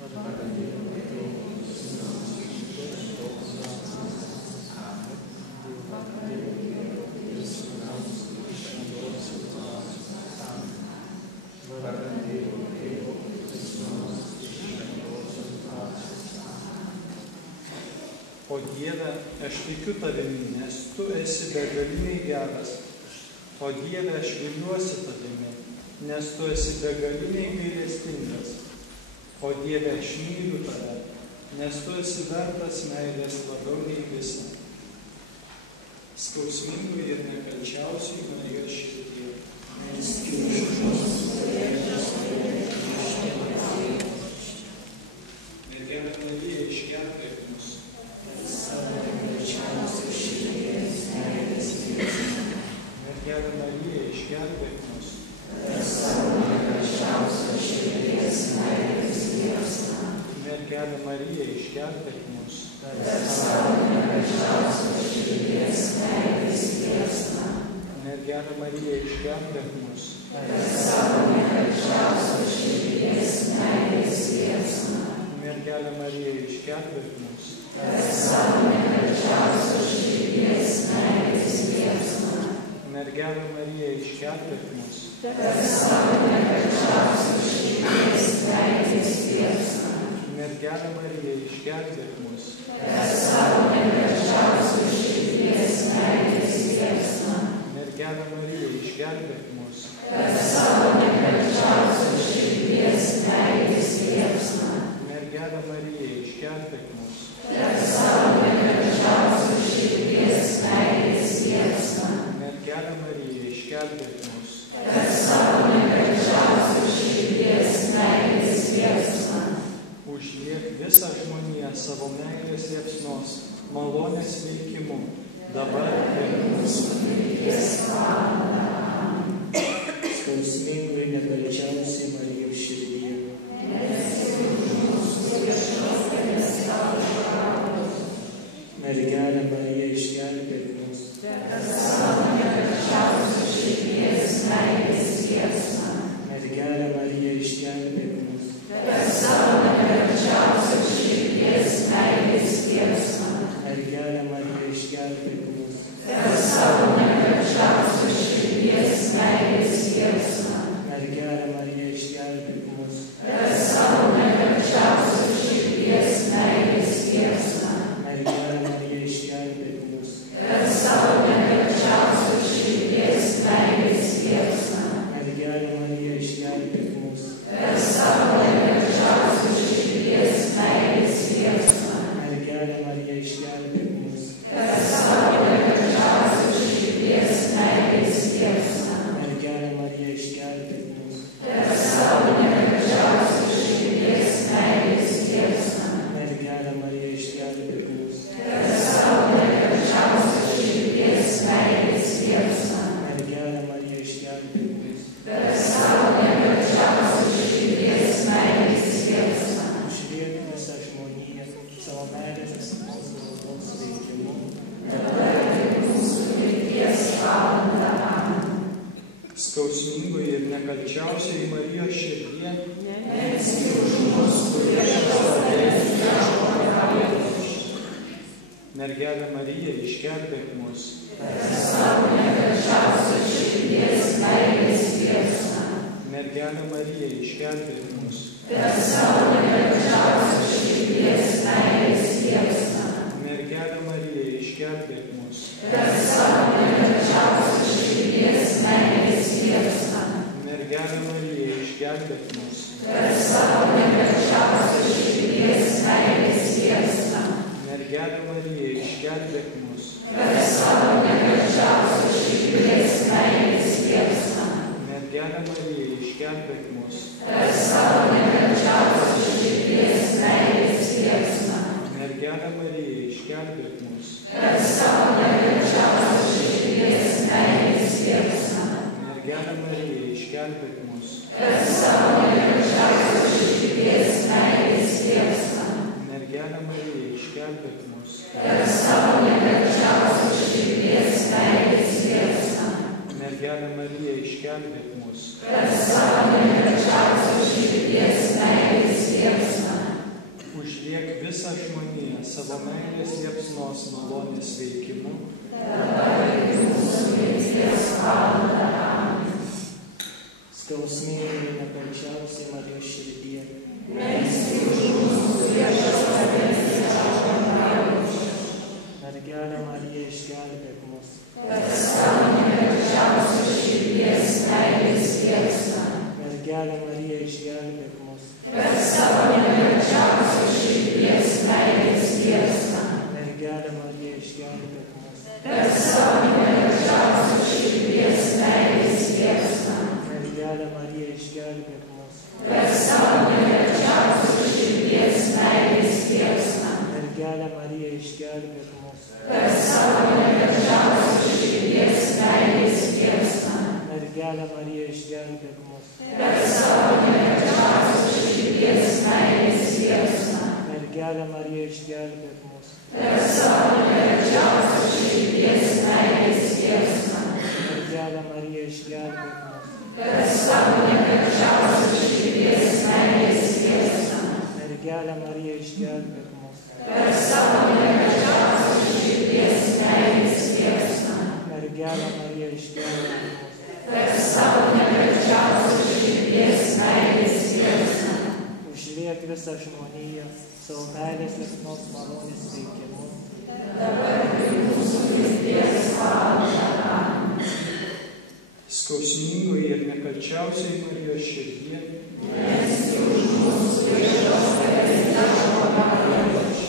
Matant Dievo Tėvo ir Sūnaus ir Šventosios Dvasios. Amen. Matant Dievo Tėvo ir Sūnaus ir Šventosios Dvasios. Amen. Matant Dievo Tėvo ir Sūnaus ir Šventosios Dvasios. O Dieve, aš tikiu tavimi, nes tu esi begaliniai geras. O Dieve, aš viliuosi tavimi, nes tu esi begaliniai gailestingas. O Dieve, aš myliu tave, nes tu esi vertas meilės labiau nei visa. Skausmingų ir nekalčiausiai Marijos širdie. Mergelė Marija, išgelbėk mus. Mergelė Marija, išgelbėk mus. Mergelė Marija, išgelbėk mus. Mergelė Marija, išgelbėk mus. Mergelė Marija, išgelbėk mus. Mergelė Marija, išgelbėk mus. Mergelė Marija, išgelbėk mus. Mergelė Marija, išgelbėk mus. Mergelė Marija, išgelbėk mus. Mergelė Marija, išgelbėk mus. Užliek visą žmoniją savo meilės liepsnos, malonės veikimu, dabar ir mūsų mirties valandą. Skausmingų ir nekalčiausiai Marijos širdie. Mergelė Marija, išgelbėk mus. Mergelė Marija, išgelbėk mus. Mergelė Marija, išgelbėk mus. Mergelė Marija, išgelbėk mus. Mergelė Marija, išgelbėk mus. Mergelė Marija, išgelbėk mus. Mergelė Marija, išgelbėk mus. Mergelė Marija, išgelbėk mus. Mergelė Marija, išgelbėk mus. Mergelė Marija, išgelbėk mus. Užliek visą žmoniją savo meilės maldos veikimu. Skausmingų ir nekalčiausiai Marijos širdie. Mergelė Marija, išgelbėk mus. Mergelė Marija, išgelbėk mus. Mergelė Marija, išgelbėk mus. Mergelė Marija, išgelbėk mus. Mergelė Marija, išgelbėk mus. Mergelė Marija, išgelbėk mus. Mergelė Marija, išgelbėk mus. Mergelė Marija, išgelbėk mus. Mergelė Marija, išgelbėk mus. Mergelė Marija, išgelbėk mus. Užliek visą žmoniją savo meilės liepsnos malonės veikimu. Skausmingai ir nekalčiausiai Marijos širdie. Mergelė Marija, išgelbėk mus. Mergelė išgelbėk mus. Per savo nekalčiausios širdies meilės liepsną. Mergelė Marija, išgelbėk mus. Per savo nekalčiausios širdies meilės liepsną. Mergelė Marija, išgelbėk mus. Per savo nekalčiausios širdies meilės liepsną. Mergelė Marija, išgelbėk mus. Per savo nekalčiausios širdies meilės liepsną. Mergelė Marija, išgelbėk mus. Per savo nekalčiausios širdies meilės liepsną. Mergelė Marija, išgelbėk mus. Per savo nekalčiausios širdies meilės liepsną. Mergelė Marija, išgelbėk mus. Per savo nekalčiausios širdies meilės liepsną. Mergelė Marija, išgelbėk mus. Per savo nekalčiausios širdies meilės liepsną. Mergelė Marija, išgelbėk mus. Per savo nekalčiausios širdies meilės liepsną. Užliek visą žmoniją savo meilės liepsnos malonės veikimu. Dabar ir mūsų mirties valandą. Skausmingoji ir nekalčiausiai Marijos širdie, Melski už mus priešos pagalbos.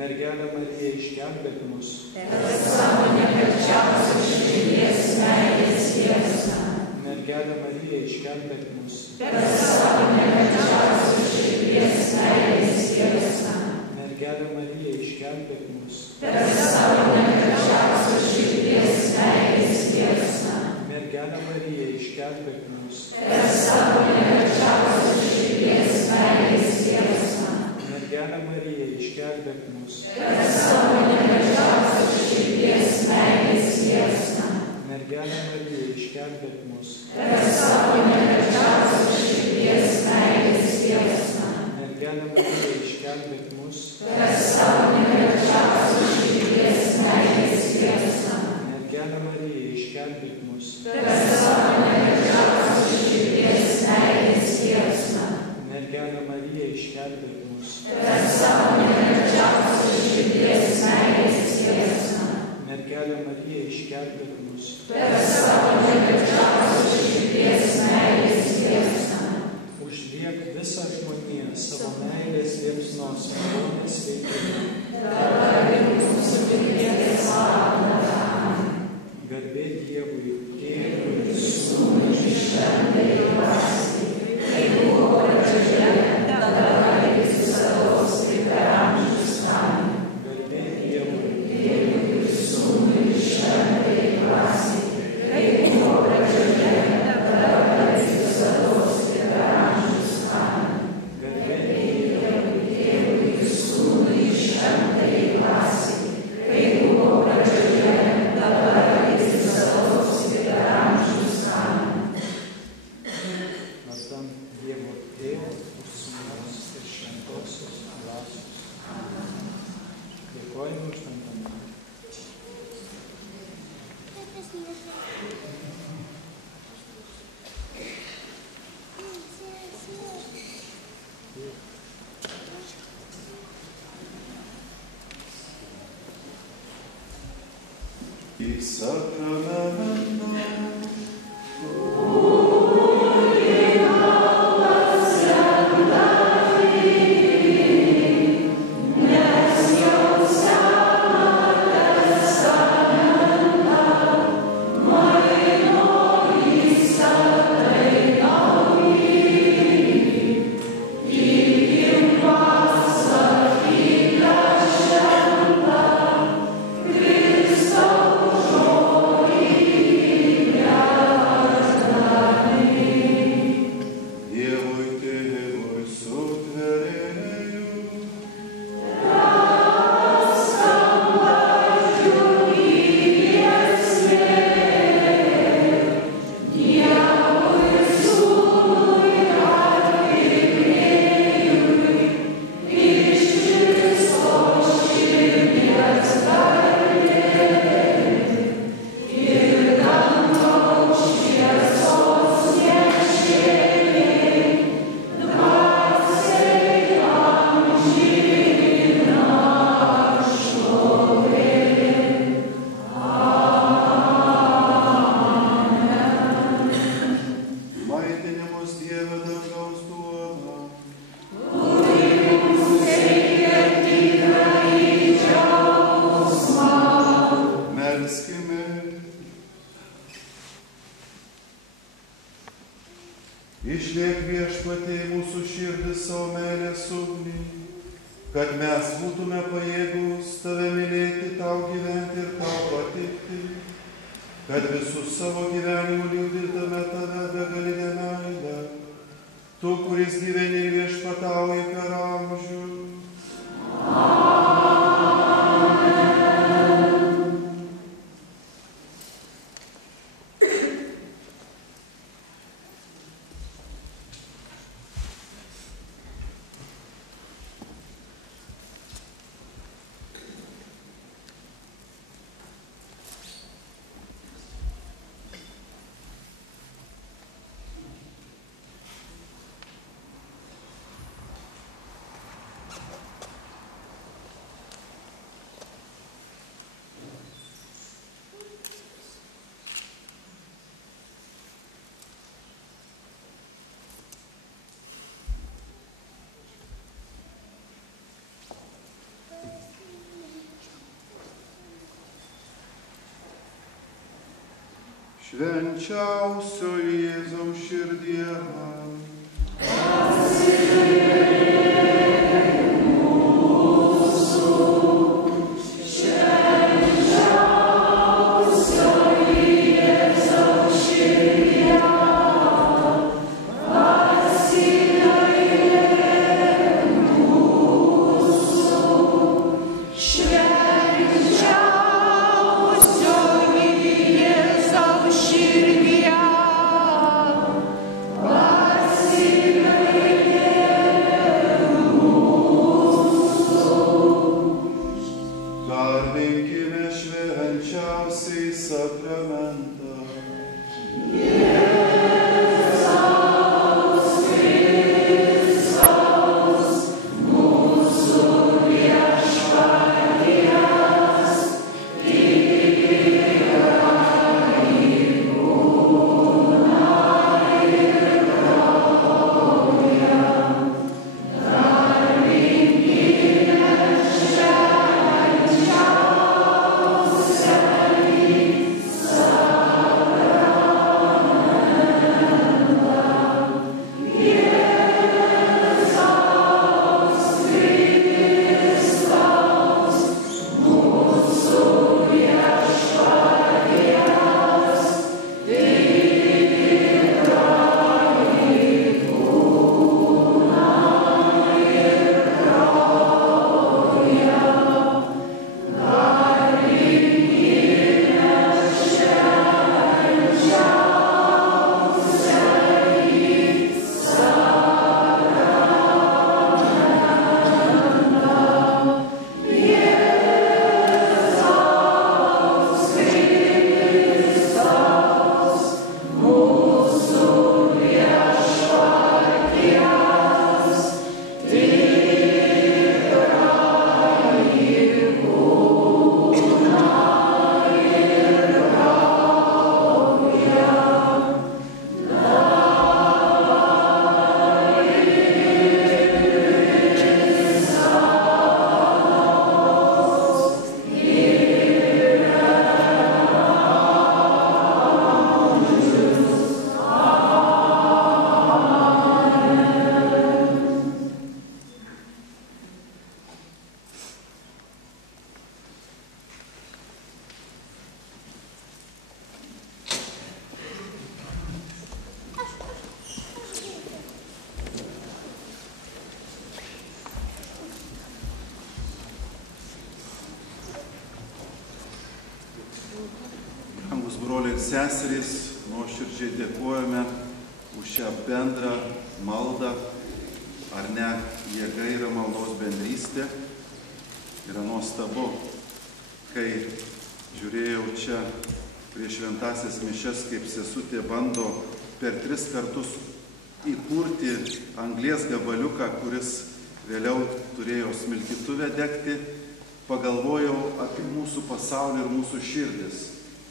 Mergelė Marija, išgelbėk mus. Per savo nekalčiausios širdies meilės liepsną. Mergelė Marija, išgelbėk mus. Per savo nekalčiausios širdies meilės liepsną. Mergelė Marija, išgelbėk mus. Per savo nekalčiausios širdies meilės liepsną. Mergelė Marija, išgelbėk mus. Per savo nekalčiausios širdies meilės liepsną. Mergelė Marija, išgelbėk mus. Per savo nekalčiausios širdies meilės liepsną. Mergelė Marija, išgelbėk mus. Per savo nekalčiausios širdies meilės liepsną. Mergelė Marija, išgelbėk mus. Per savo nekalčiausios širdies meilės liepsną. Mergelė Marija, išgelbėk mus. Per savo nekalčiausios širdies meilės liepsną. Mergelė Marija, išgelbėk mus. Per savo nekalčiausios širdies meilės liepsną. Mergelė Marija, išgelbėk mus. Per savo nekalčiausios širdies meilės liepsną. Užliek visą žmoniją savo meilės liepsnos malonės veikimu. Dabar ir mūsų mirties valandą. Garbė Dievui, Tėvui Ir Sūnui ir Šventajai Dvasiai, kaip buvo pradžioje, dabar ir visados ir per amžius. Amen. Garbė Dievui, Tėvui ir Sūnui ir Šventajai Dvasiai, kaip buvo pradžioje, dabar ir visados ir per amžius. Amen. garbė Dievui, Tėvui ir Sūnui ir Šventajai Dvasiai, kaip buvo pradžioje, dabar ir visados ir per amžius. Amen. vardan Dievo Tėvo ir Sūnaus ir Šventosios dvasios. Dėkojame už šventamą. Į sakramentą. Christus, Viešpatie į mūsų širdis savo meilės ugnį, kad mes būtume pajėgus tave mylėti, tau gyventi ir tau patikti, kad visų savo gyvenimų liudytume tave begalinę meilę, tu, kuris gyveni ir viešpatauji per amžius. Švenčiausio Jėzaus širdie man. Broliai ir seserys, nuoširdžiai dėkojame už šią bendrą maldą, ar ne, jėga yra maldos bendrystė. Yra nuostabu, kai žiūrėjau čia prieš šventąsias mišias, kaip sesutė bando per 3 kartus įkurti anglies gabaliuką, kuris vėliau turėjo smilkytuvę degti, pagalvojau apie mūsų pasaulį ir mūsų širdis.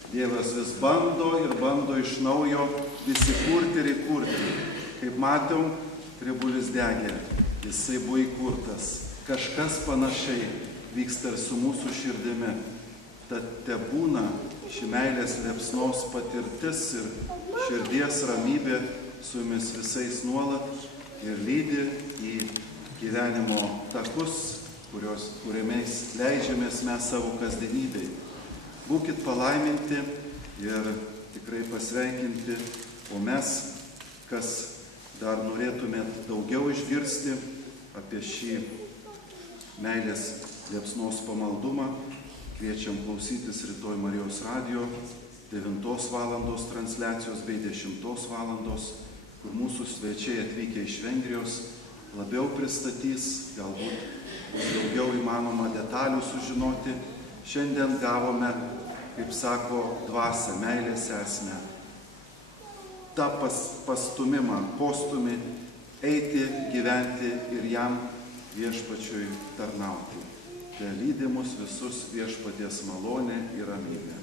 Dievas vis bando ir bando iš naujo vis įkurti ir įkurti. Kaip matėm, Tribulis degė, jisai buvo įkurtas. Kažkas panašiai vyksta ir su mūsų širdimi. Tad tebūna ši meilės liepsnos patirtis ir širdies ramybė su jumis visais nuolat ir lydi į gyvenimo takus, kuriamis leidžiamės mes savo kasdienybei. Būkit palaiminti ir tikrai pasveikinti, o mes, kas dar norėtumėt daugiau išgirsti apie šį meilės liepsnos pamaldumą, kviečiam klausytis rytoj Marijos radijo 9 valandos transliacijos bei 10 valandos, kur mūsų svečiai atvykę iš Vengrijos labiau pristatys, galbūt bus daugiau įmanoma detalių sužinoti. Šiandien gavome, kaip sako, dvasią, meilės esmę, tą pastumimą, postumį eiti, gyventi ir jam viešpačiui tarnauti. Te lydi mus visus viešpaties malonė ir ramybė.